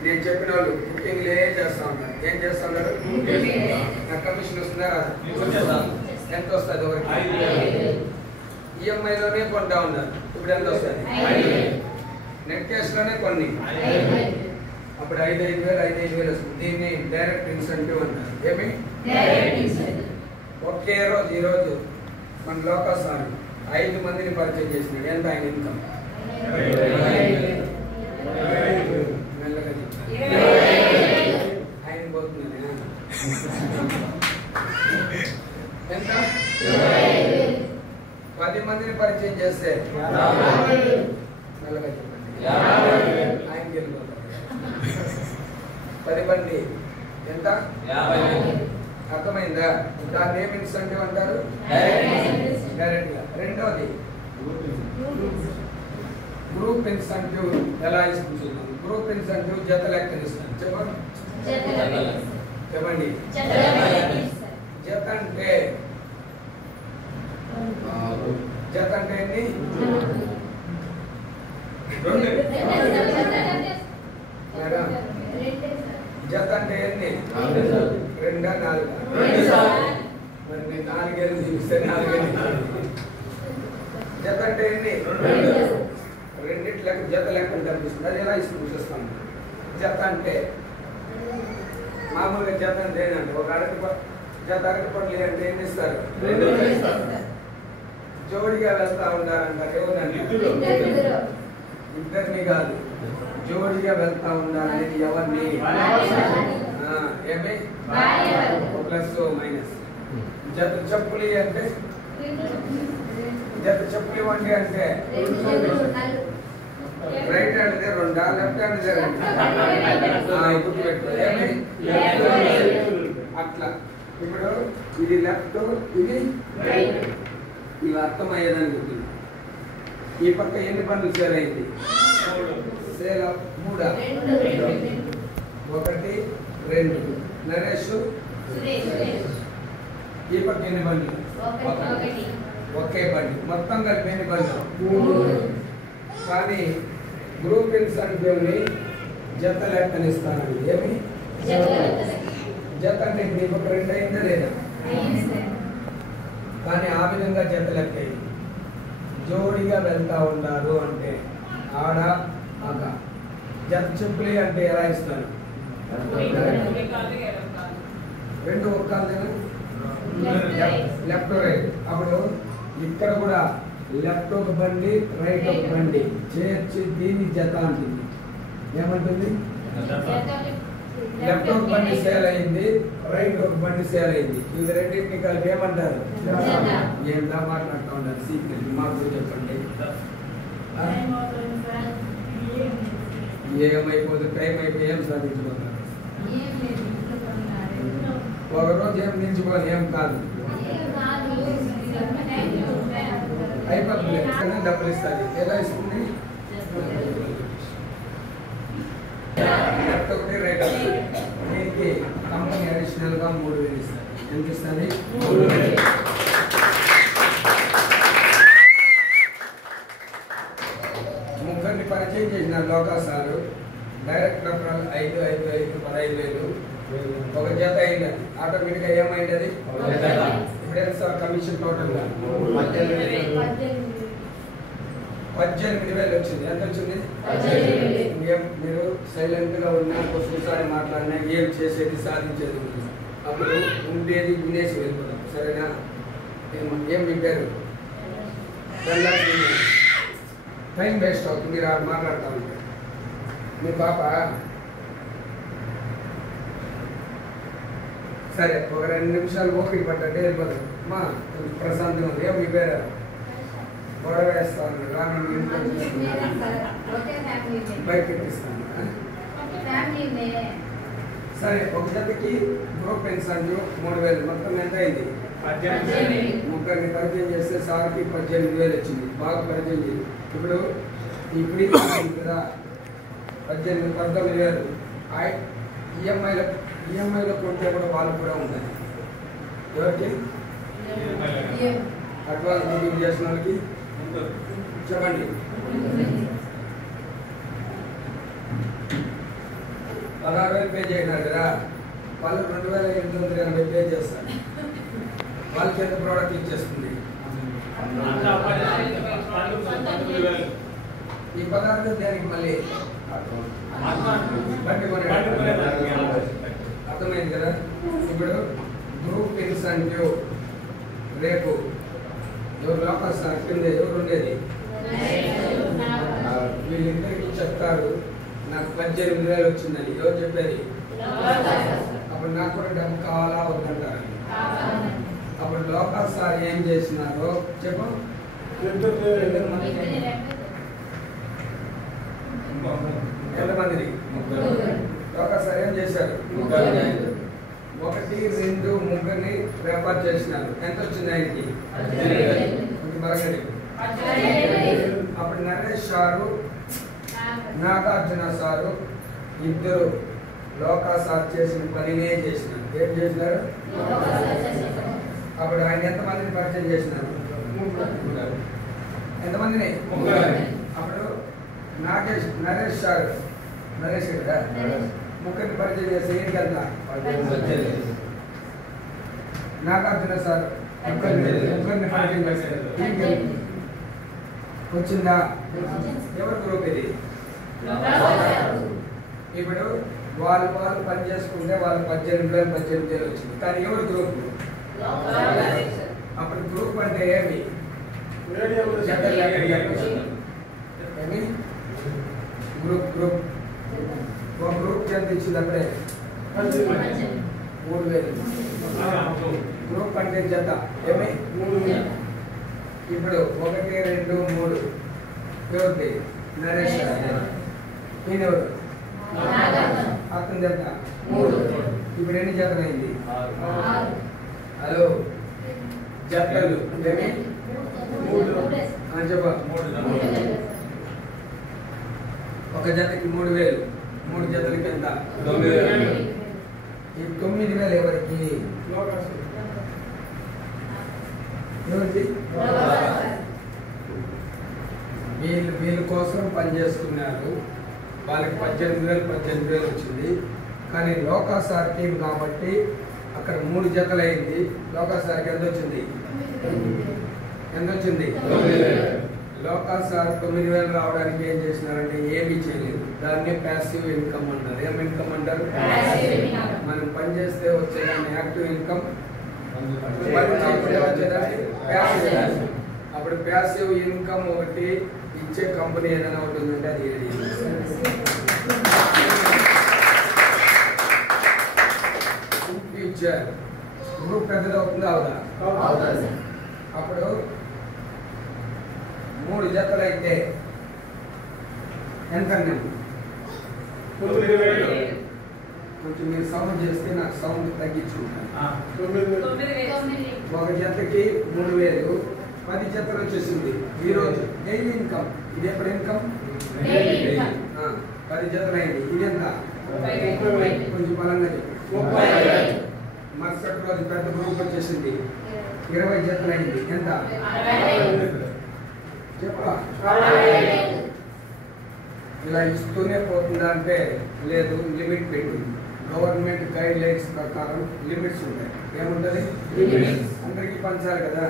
నేను చెప్పిన వాళ్ళు బుకింగ్ చేస్తా ఉంటారు. ఏం చేస్తా ఉన్నారు? నాకు కమిషన్ వస్తుందా రాదా? ఎంత వస్తుంది? ఈఎంఐలోనే కొంటా ఉన్నారు. ఇప్పుడు ఎంత వస్తుంది? నెట్ క్యాష్ లోనే కొన్ని. అప్పుడు 5,000 వస్తుంది. దీన్ని డైరెక్ట్ ఇన్సెంటివ్ అంటారు. ఏమి? ఒకే రోజు ఈ రోజు మన లోకల్ సార్ 5 మందిని పరిచయం చేసినాడు. ఎంత ఆయన ఇన్కమ్? మెల్లగా ఆయన పోతుంది. ఎంత? 10 మందిని పరిచయం చేస్తే మెల్లగా చెప్పండి. ఆయనకి వెళ్ళిపోతారు. 10 మంది ఎంత? అర్థమైందా? దాన్ని ఏమి ఇన్సెంటివ్ అంటారు? డైరెక్ట్ గా. రెండోది గ్రూప్ ఇన్సెంటివ్. ఎలా ఇస్తుంది? గ్రూప్ ఇన్సెంటివ్ జత లెక్కన ఇస్తాను. చెప్పండి. చెప్పండి. జత అంటే ఎన్ని? 2. జత అంటే ఎన్ని? 2, 4. మరి నేను 4 ఏళ్ళు చూపిస్తే 4 ఏళ్ళు. జత అంటే ఎన్ని? 2 లెక్క జత లెక్కలు కనిపిస్తుంది. అది ఎలా ఇస్తుంది చూస్తాం. జత అంటే మామూలుగా జత అంటే ఏంటంటే ఒక జత అరటి పళ్ళు అంటే ఏం ఇస్తారు? జోడిగా వెళ్తా ఉండాలంటారు. ఎవరంటే ఇద్దరిని కాదు, జోడిగా వెళ్తా ఉండాలనేది ఎవరిని? ఏమి ప్లస్ మైనస్. జత చెప్పులు అంటే జత చెప్పులు ఇవ్వండి అంటే రైట్ హ్యాండ్ రెండా, లెఫ్ట్ హ్యాండ్ గుర్తుపెట్టుకో. ఏమి అట్లా ఇప్పుడు ఇది లెఫ్ట్, ఇది ఇవి అర్థమయ్యేదని చెప్తుంది. ఈ పక్క ఎన్ని పనులు సేల్ అయింది? సేల్ 3, 1, 2. నరేష్ ఈ పక్క ఎన్ని బండ్లు? ఒకే బండి. మొత్తం కలిపి ఎన్ని బండ్లు? 3. కానీ గ్రూప్ ఇన్సెంటివ్ని జత లెక్కనిస్తానండి. ఏమి జత అంటే ఇప్పుడు ఒక 2 అయిందా లేదా? కానీ ఆ విధంగా జత లెక్క అయింది. జోడిగా వెళ్తా ఉన్నారు అంటే ఆడ మగ. జత చెప్పులు అంటే ఎలా ఇస్తాను? 2 ఒక్కలేనా? Left right. అప్పుడు ఇక్కడ కూడా లెఫ్ట్ ఒక బండి, రైట్ ఒక బండి చేర్చి దీన్ని జత అంటుంది. ఏమంటుంది? లెఫ్ట్ ఒక బండి సేల్ అయింది, రైట్ ఒక బండి సేల్ అయింది. ఇది రెండింటిని కలిపి ఏమంటారు? ఏంలా మాట్లాడుతూ ఉంటారు? సీక్రెట్ మాకు చెప్పండి. ఏమైపోతుంది? టైం అయిపోయి ఏం సాధించబోతున్నారు? ఒకరోజు ఏం నిలిచిపోవాలి, ఏం కాదు, అయిపోతుంది. డబ్బులు ఇస్తుంది. ఎలా ఇస్తుంది? లెఫ్ట్ ఒకటి, రైట్ ఒకటి. దీనికి కంపెనీ అడిషనల్ గా 3,000 ఇస్తుంది. ఎంత ఇస్తుంది? 3,000. ముగ్గురిని పరిచయం చేసిన లోకా సారు డైరెక్ట్ రెఫరల్ 5, 5, 5, 15,000. ఒక జత అయింది. ఆటోమేటిక్ గా ఏమైంది? అది ఇప్పుడు ఎంత సార్ కమిషన్ టోటల్ గా? 18,000 వచ్చింది. ఎంత వచ్చింది? మీరు సైలెంట్ గా ఉన్నా, ఒకసారి మాట్లాడినా ఏం చేసేది సాధించేది ఉంది. అప్పుడు ఉండేది వినేసి వెళ్ళిపోతాం. సరేనా? ఏం వింటారు? 10 లక్షలు టైం వేస్ట్ అవుతుంది. మీరు మాట్లాడుతూ ఉంటారు. మీ పాప సరే ఒక 2 నిమిషాలు ఓపిక పడ్డంటే వెళ్ళిపోతారు. మా ప్రశాంతంగా ఉంది. ఏం మీ పేరు? గొడవ వేస్తాను రాను బయట పెట్టిస్తాను. సరే ఒక జతకి గ్రూప్ ఇన్సెంటివ్ 3,000. మొత్తం ఎంత అయింది? 18,000. ముగ్గురిని పరిచయం చేస్తే సార్కి 18,000 వచ్చింది. బాగా పరిచయం చేయండి. ఇప్పుడు కదా 18,000, 19,000 ఈఎంఐలో కొంటే కూడా వాళ్ళు కూడా ఉంటాయి. ఎవరికి? అడ్వాన్స్ బుకింగ్ చేసిన వాళ్ళకి చెప్పండి. 16,000 పే చేయన్నారు కదా, వాళ్ళు 2,880 పే చేస్తారు. వాళ్ళకి ఎంత ప్రోడక్ట్ ఇచ్చేస్తుంది? ఈ 16,000 దానికి మళ్ళీ బండి కొని అర్థమైంది కదా. ఇప్పుడు గ్రూప్ ఇన్సెంటివ్ రేపు ఎవరు లోకల్ సార్ కింద ఎవరు ఉండేది? వీళ్ళిద్దరికి చెప్తారు నాకు 18,000 వచ్చిందని. ఎవరు చెప్పేది? అప్పుడు నాకు కూడా డబ్బు కావాలా వద్దంటారు. అప్పుడు లోకల్ సార్ ఏం చేసినారో చెప్పు. ఎంతమందిని? లోకల్ సార్ ఏం చేశారు? 1, 2 ముగ్గురిని రెఫర్ చేసినారు. ఎంత వచ్చింది ఆయనకి? అప్పుడు నరేష్ సారు, నాగార్జున సారు ఇద్దరు లోకా సార్ చేసిన పనినే చేసినారు. ఏం చేసినారు? అప్పుడు ఆయన ఎంతమందిని పరిచయం చేసినారు? ఎంతమందిని? అప్పుడు నరేష్ సార్, నరేష్ కదా ముగ్గురిని పరిచయం చేస్తే ఏం కదా? నాగార్జున సార్ ముగ్గురిని పరిచయం చేశారు. వచ్చిందా? ఎవరి గ్రూప్ ఇది? ఇప్పుడు వాళ్ళు పని చేసుకుంటే వాళ్ళు 18,000 వచ్చింది. కానీ ఎవరి గ్రూప్? అప్పుడు గ్రూప్ అంటే ఏమి? ఏమి గ్రూప్ ఒక గ్రూప్ ఎంత ఇచ్చింది అప్పుడే? 3,000. గ్రూప్ అంటే జత ఏమి? ఇప్పుడు 1, 2, 3 ఎవరిది? నరేష్. ఈయన ఎవరు? అతని జత 3. ఇప్పుడు ఎన్ని జతలైంది? హలో జతలు ఏమి? 3. చెప్ప ఒక జతకి 3,000. 3 జతలకి ఎంత? 9,000. ఈ 9,000 ఎవరికి? ఎవరికి? వీళ్ళ కోసం పనిచేస్తున్నారు. వాళ్ళకి 18,000 వచ్చింది. కానీ లోకాసార్ టీం కాబట్టి అక్కడ 3 జతలైంది. లోకాసార్కి ఎంత వచ్చింది? లోకాసార్ 9,000 రావడానికి ఏం చేసినారంటే ఏమీ చేయలేదు. దాన్ని ప్యాసివ్ ఇన్కమ్ అంటారు. ఏం ఇన్కమ్ అంటారు? మనం పని చేస్తే వచ్చేదాన్ని యాక్టివ్ ఇన్కమ్, పని చేయకుండా వచ్చేదాన్ని ప్యాసివ్ ఇన్కమ్. అప్పుడు ప్యాసివ్ ఇన్కమ్ ఒకటి ఇచ్చే కంపెనీ ఏదైనా ఉంటుందంటే అది ఏది? ఫ్యూచర్. గ్రూప్ పెద్దది అవుతుందా? అవుదా? అప్పుడు 3 జతలు అయితే ఎంత? కొంచెం మీరు సౌండ్ చేస్తే నాకు సౌండ్ తగ్గించుకుంటాను. ఒక జతకి 3,000. 10 జతలు వచ్చేసింది. ఈరోజు డైలీ ఇన్కమ్. ఇది ఎప్పుడు ఇన్కమ్? 10 జతలు అయింది. ఇది ఎంత? కొంచెం బలంగా చెప్పు. మరుసటి రోజు పెద్ద గ్రూప్ వచ్చేసింది. 20 జతలు అయింది. ఎంత? చెప్పా. ఇలా ఇస్తూనే పోతుందా అంటే లేదు, లిమిట్ పెట్టింది. గవర్నమెంట్ గైడ్ లైన్స్ ప్రకారం లిమిట్స్ ఉంటాయి. ఏముంటుంది? అందరికీ పంచాలి కదా.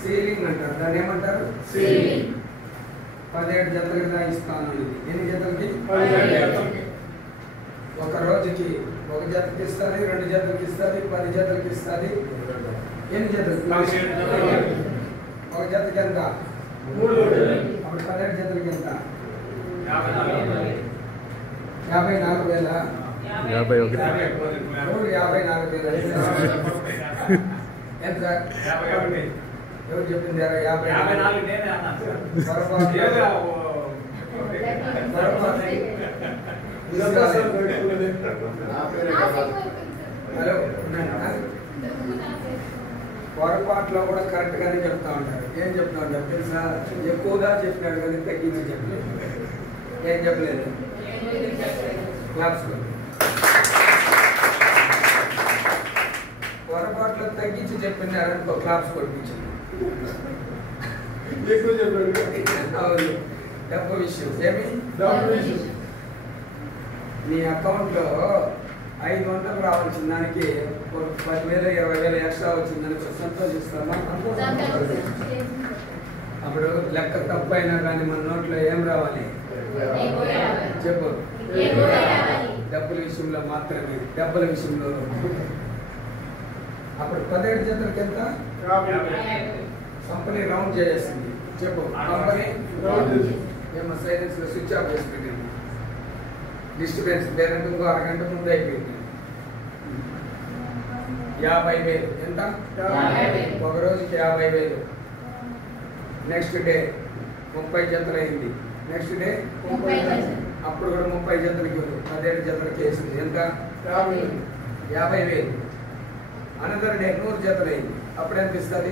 సీలింగ్ అంటారు. దాన్ని ఏమంటారు? 17 జతలకి దా ఇస్తాను. ఎన్ని జతలకి? ఒక రోజుకి 1 జతకి ఇస్తుంది, 2 జతలకి ఇస్తుంది, 10 జతలకి ఇస్తుంది. ఎన్ని జతలకి? 1 జతకి ఎంత? 3. అప్పుడు 17 జతలకి ఎంత? 54,000. 54,000. ఎంత? ఎవరు చెప్పింది? 54. పొరపాట్లో కూడా కరెక్ట్ గానే చెప్తా ఉంటారు. ఏం చెప్తా ఉంటారు తెలుసా? ఎక్కువగా చెప్పినాడు కానీ తగ్గించి చెప్పలేదు. ఏం చెప్పలేదు? క్లాప్స్. పొరపాట్లో తగ్గించి చెప్పినారనుకో క్లాప్స్ కొట్టించింది. అవును, డబ్బు విషయం. ఏమి? నీ అకౌంట్లో 500 రావాల్సిన దానికి 10,000, 20,000 ఎక్స్ట్రా వచ్చిందని సంతోషిస్తామా? అప్పుడు లెక్క తప్పు అయినా కానీ మన నోట్లో ఏం రావాలి? చెప్పు. డబ్బుల విషయంలో మాత్రమే. డబ్బుల విషయంలో అప్పుడు 17 జతలకి ఎంత? కంపెనీ రౌండ్ చేసేసింది. చెప్పు. కంపెనీ ఏమో సైలెన్స్ లో స్విచ్ ఆఫ్ చేసి పెట్టింది. డిస్టర్బెన్స్ లేదంటే ఇంకో అరగంట ముందు అయిపోయింది. 50,000. ఎంత? ఒక రోజుకి 50,000. నెక్స్ట్ డే 30 జతలు అయింది. నెక్స్ట్ డే అప్పుడు కూడా 30 జతలకి 17 జతలకి వేసింది. ఎంత? 50,000. అనదర్ డే 100 జతలు అయింది. అప్పుడు ఎంత ఇస్తుంది?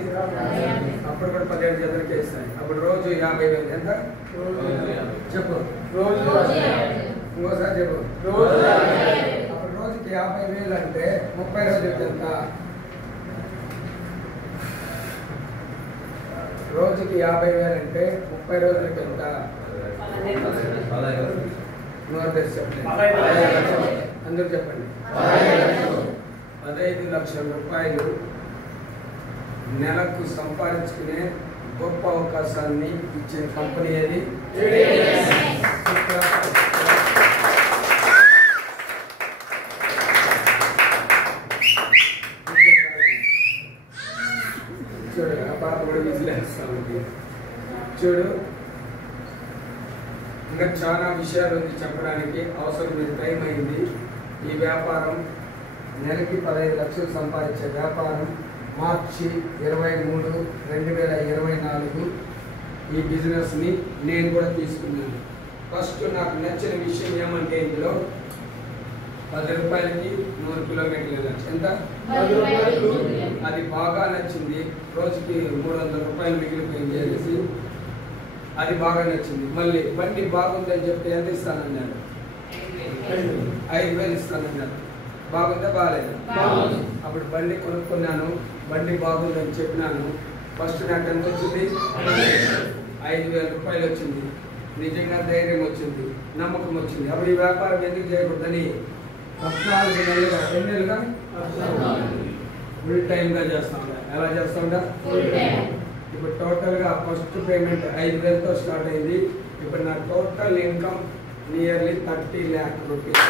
అప్పుడు కూడా 17 జతలకి వేస్తాయి. అప్పుడు రోజు 50,000. ఎంత? చెప్పు. ఇంకోసారి చెప్పు. అప్పుడు రోజుకి 50,000 అంటే 30 రోజులకి ఎంత? రోజుకి 50,000 అంటే 30 రోజులకి ఎంత? అందరూ చెప్పండి. 15 లక్షల రూపాయలు నెలకు సంపాదించుకునే గొప్ప అవకాశాన్ని ఇచ్చిన కంపెనీ ఏది? చూడు ఆ పాప కూడా విజిలేస్తా ఉంది. చూడు ఇంకా చాలా విషయాలు ఉంది చెప్పడానికి, అవసరమైన టైం అయింది. ఈ వ్యాపారం నెలకి 15 లక్షలు సంపాదించే వ్యాపారం. మార్చి 23, 2024 ఈ బిజినెస్ని నేను కూడా తీసుకున్నాను. ఫస్ట్ నాకు నచ్చిన విషయం ఏమంటే ఇందులో 10 రూపాయలకి 100 కిలోమీటర్లు వెళ్ళచ్చు. ఎంత? 10 రూపాయలు. అది బాగా నచ్చింది. రోజుకి 300 రూపాయలు మిగిలిపోయింది అనేసి అది బాగా నచ్చింది. మళ్ళీ బండి బాగుందని చెప్తే ఎంత ఇస్తానన్నాడు? 5,000 ఇస్తానన్నాడు. బాగుందా బాగాలేదు? అప్పుడు బండి కొనుక్కున్నాను. బండి బాగుందని చెప్పినాను. ఫస్ట్ నాకు ఎంత వచ్చింది? 5,000 రూపాయలు వచ్చింది. నిజంగా ధైర్యం వచ్చింది, నమ్మకం వచ్చింది. అప్పుడు ఈ వ్యాపారం ఎందుకు చేయకూడదని 14 నెలలుగా, ఎన్ని నెలలుగా ఫుల్ టైమ్గా చేస్తా ఉంటా. ఎలా చేస్తా ఉంటా? ఇప్పుడు టోటల్గా ఫస్ట్ పేమెంట్ 5,000తో స్టార్ట్ అయింది. ఇప్పుడు నా total income nearly 30 lakh rupees.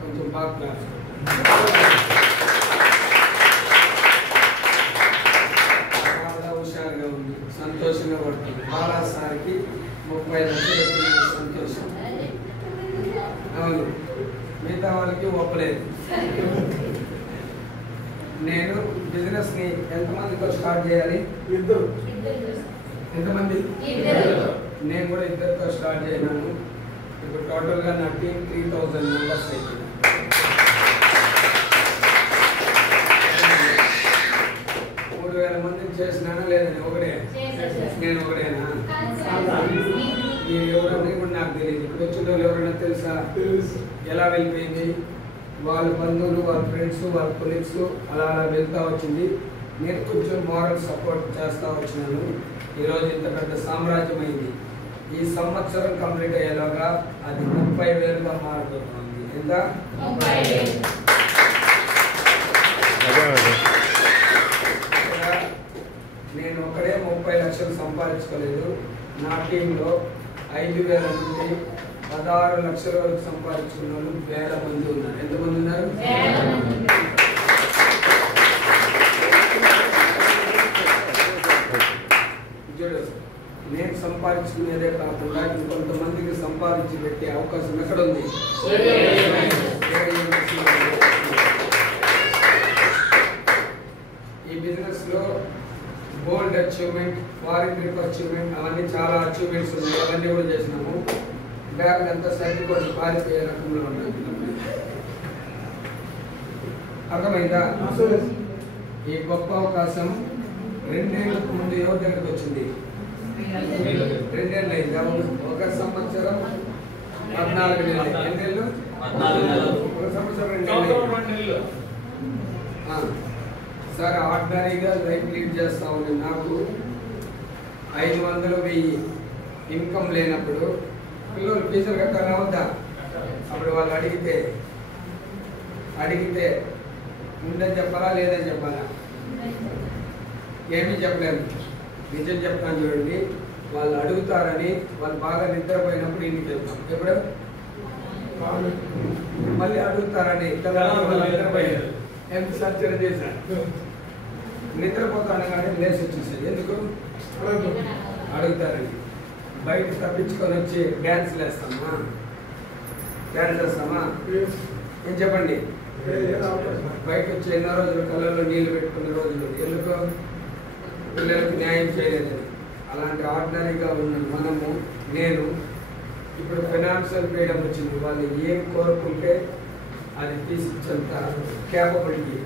కొంచెం బాగా క్లాస్. చాలా హుషారుగా ఉంది, సంతోషంగా పడుతుంది. బాలా సార్కి 30 లక్షలు వచ్చిన సంతోషం. అవును, మిగతా వాళ్ళకి ఒప్పలేదు. నేను బిజినెస్ని ఎంతమందితో స్టార్ట్ చేయాలి? ఇద్దరు. ఎంతమంది? నేను కూడా 2తో స్టార్ట్ చేయను. ఇప్పుడు టోటల్గా నా టీం 3000 మెంబర్స్ అయిపోయింది. 3,000 మందిని చేసినానా లేదని? ఒకడే. నేను ఒకడేనా? మీరు ఎవరన్నా కూడా నాకు తెలియదు. ఇప్పుడు వచ్చిన వాళ్ళు ఎవరైనా తెలుసా? ఎలా వెళ్ళిపోయింది? వాళ్ళ బంధువులు, వాళ్ళ ఫ్రెండ్స్, వాళ్ళ కొలీగ్స్ అలా అలా వెళ్తూ వచ్చింది. నేను కొంచెం మారల్ సపోర్ట్ చేస్తూ వచ్చినాను. ఈరోజు ఇంత పెద్ద సామ్రాజ్యం అయింది. ఈ సంవత్సరం కంప్లీట్ అయ్యేలాగా అది 30,000గా మారిపోతుంది. ఎంత? 30,000. నేను ఒకడే 30 లక్షలు సంపాదించుకోలేదు. నా టీంలో 5,000 నుండి 16 లక్షల వరకు సంపాదించుకున్న వాళ్ళు 1,000 మంది ఉన్నారు. ఎంతమంది ఉన్నారు? చూడు, నేను సంపాదించుకునేదే కాకుండా ఇంకొంతమందికి సంపాదించి పెట్టే అవకాశం ఎక్కడ ఉంది? ఈ బిజినెస్ లో gold achievement, foreign trip achievement, అవన్నీ చాలా అచీవ్మెంట్స్ ఉన్నాయి. అవన్నీ కూడా చేసినాము. బ్యాగ్ అంతా సర్టిఫికేట్ పారిపోయే రకంలో ఉన్నాయి. అర్థమైందా? ఈ గొప్ప అవకాశం 2 ఏళ్ళకు ముందు ఎవరి దగ్గరకు వచ్చింది? 2 ఏళ్ళు అయిందా? 1 సంవత్సరం 14 నెలలు. ఎన్ని నెలలు? 1 సంవత్సరం 2 నెలలు. సార్ ఆర్డినరీగా లైఫ్ లీడ్ చేస్తా ఉంది. నాకు 500, 1000 ఇన్కమ్ లేనప్పుడు పిల్లలు ఫీజులు కట్టాలా వద్దా? అప్పుడు వాళ్ళు అడిగితే ఉందని చెప్పాలా లేదని చెప్పాలా? ఏమీ చెప్పలేను. నిజం చెప్తాను చూడండి. వాళ్ళు అడుగుతారని, వాళ్ళు బాగా నిద్రపోయినప్పుడు ఇంటికి వెళ్తాం. ఎప్పుడు మళ్ళీ అడుగుతారని నిద్రపోయారు. ఎంత సర్చన చేశాను, నిద్రపోతాను కానీ లేచి వచ్చేసేది. ఎందుకు అడుగుతారని. బయట తప్పించుకొని వచ్చి డ్యాన్స్లు వేస్తామా? ఏం చెప్పండి? బయట వచ్చి ఎన్నో రోజులు కళ్ళల్లో నీళ్లు పెట్టుకున్న రోజులు. ఎందుకు? పిల్లలకు న్యాయం చేయలేదని. అలాంటి ఆర్డినరీగా ఉన్న నేను ఇప్పుడు ఫైనాన్షియల్ ఫ్రీడమ్ వచ్చింది. వాళ్ళు ఏం కోరుకుంటే అది తీసుకొచ్చేంత క్యాపబిలిటీ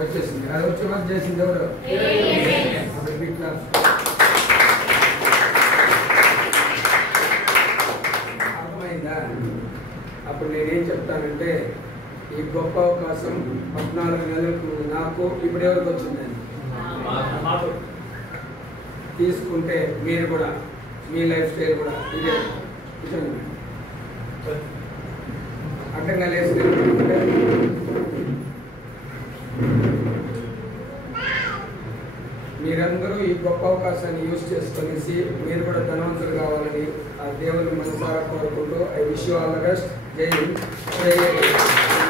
వచ్చేసింది. అది వచ్చి వర్క్ చేసింది ఎవరు? అర్థమైందా? అప్పుడు నేనేం చెప్తానంటే, ఈ గొప్ప అవకాశం 14 నెలలకు నాకు ఇప్పుడు ఎవరికి వచ్చిందని తీసుకుంటే మీరు కూడా మీ లైఫ్ స్టైల్ కూడా ఇదే అడ్డంగా లేచి మీరందరూ ఈ గొప్ప అవకాశాన్ని యూజ్ చేసుకునేసి మీరు కూడా ధనవంతులు కావాలని ఆ దేవుని మనసారా కోరుకుంటూ I wish you all the best. జై హింద్.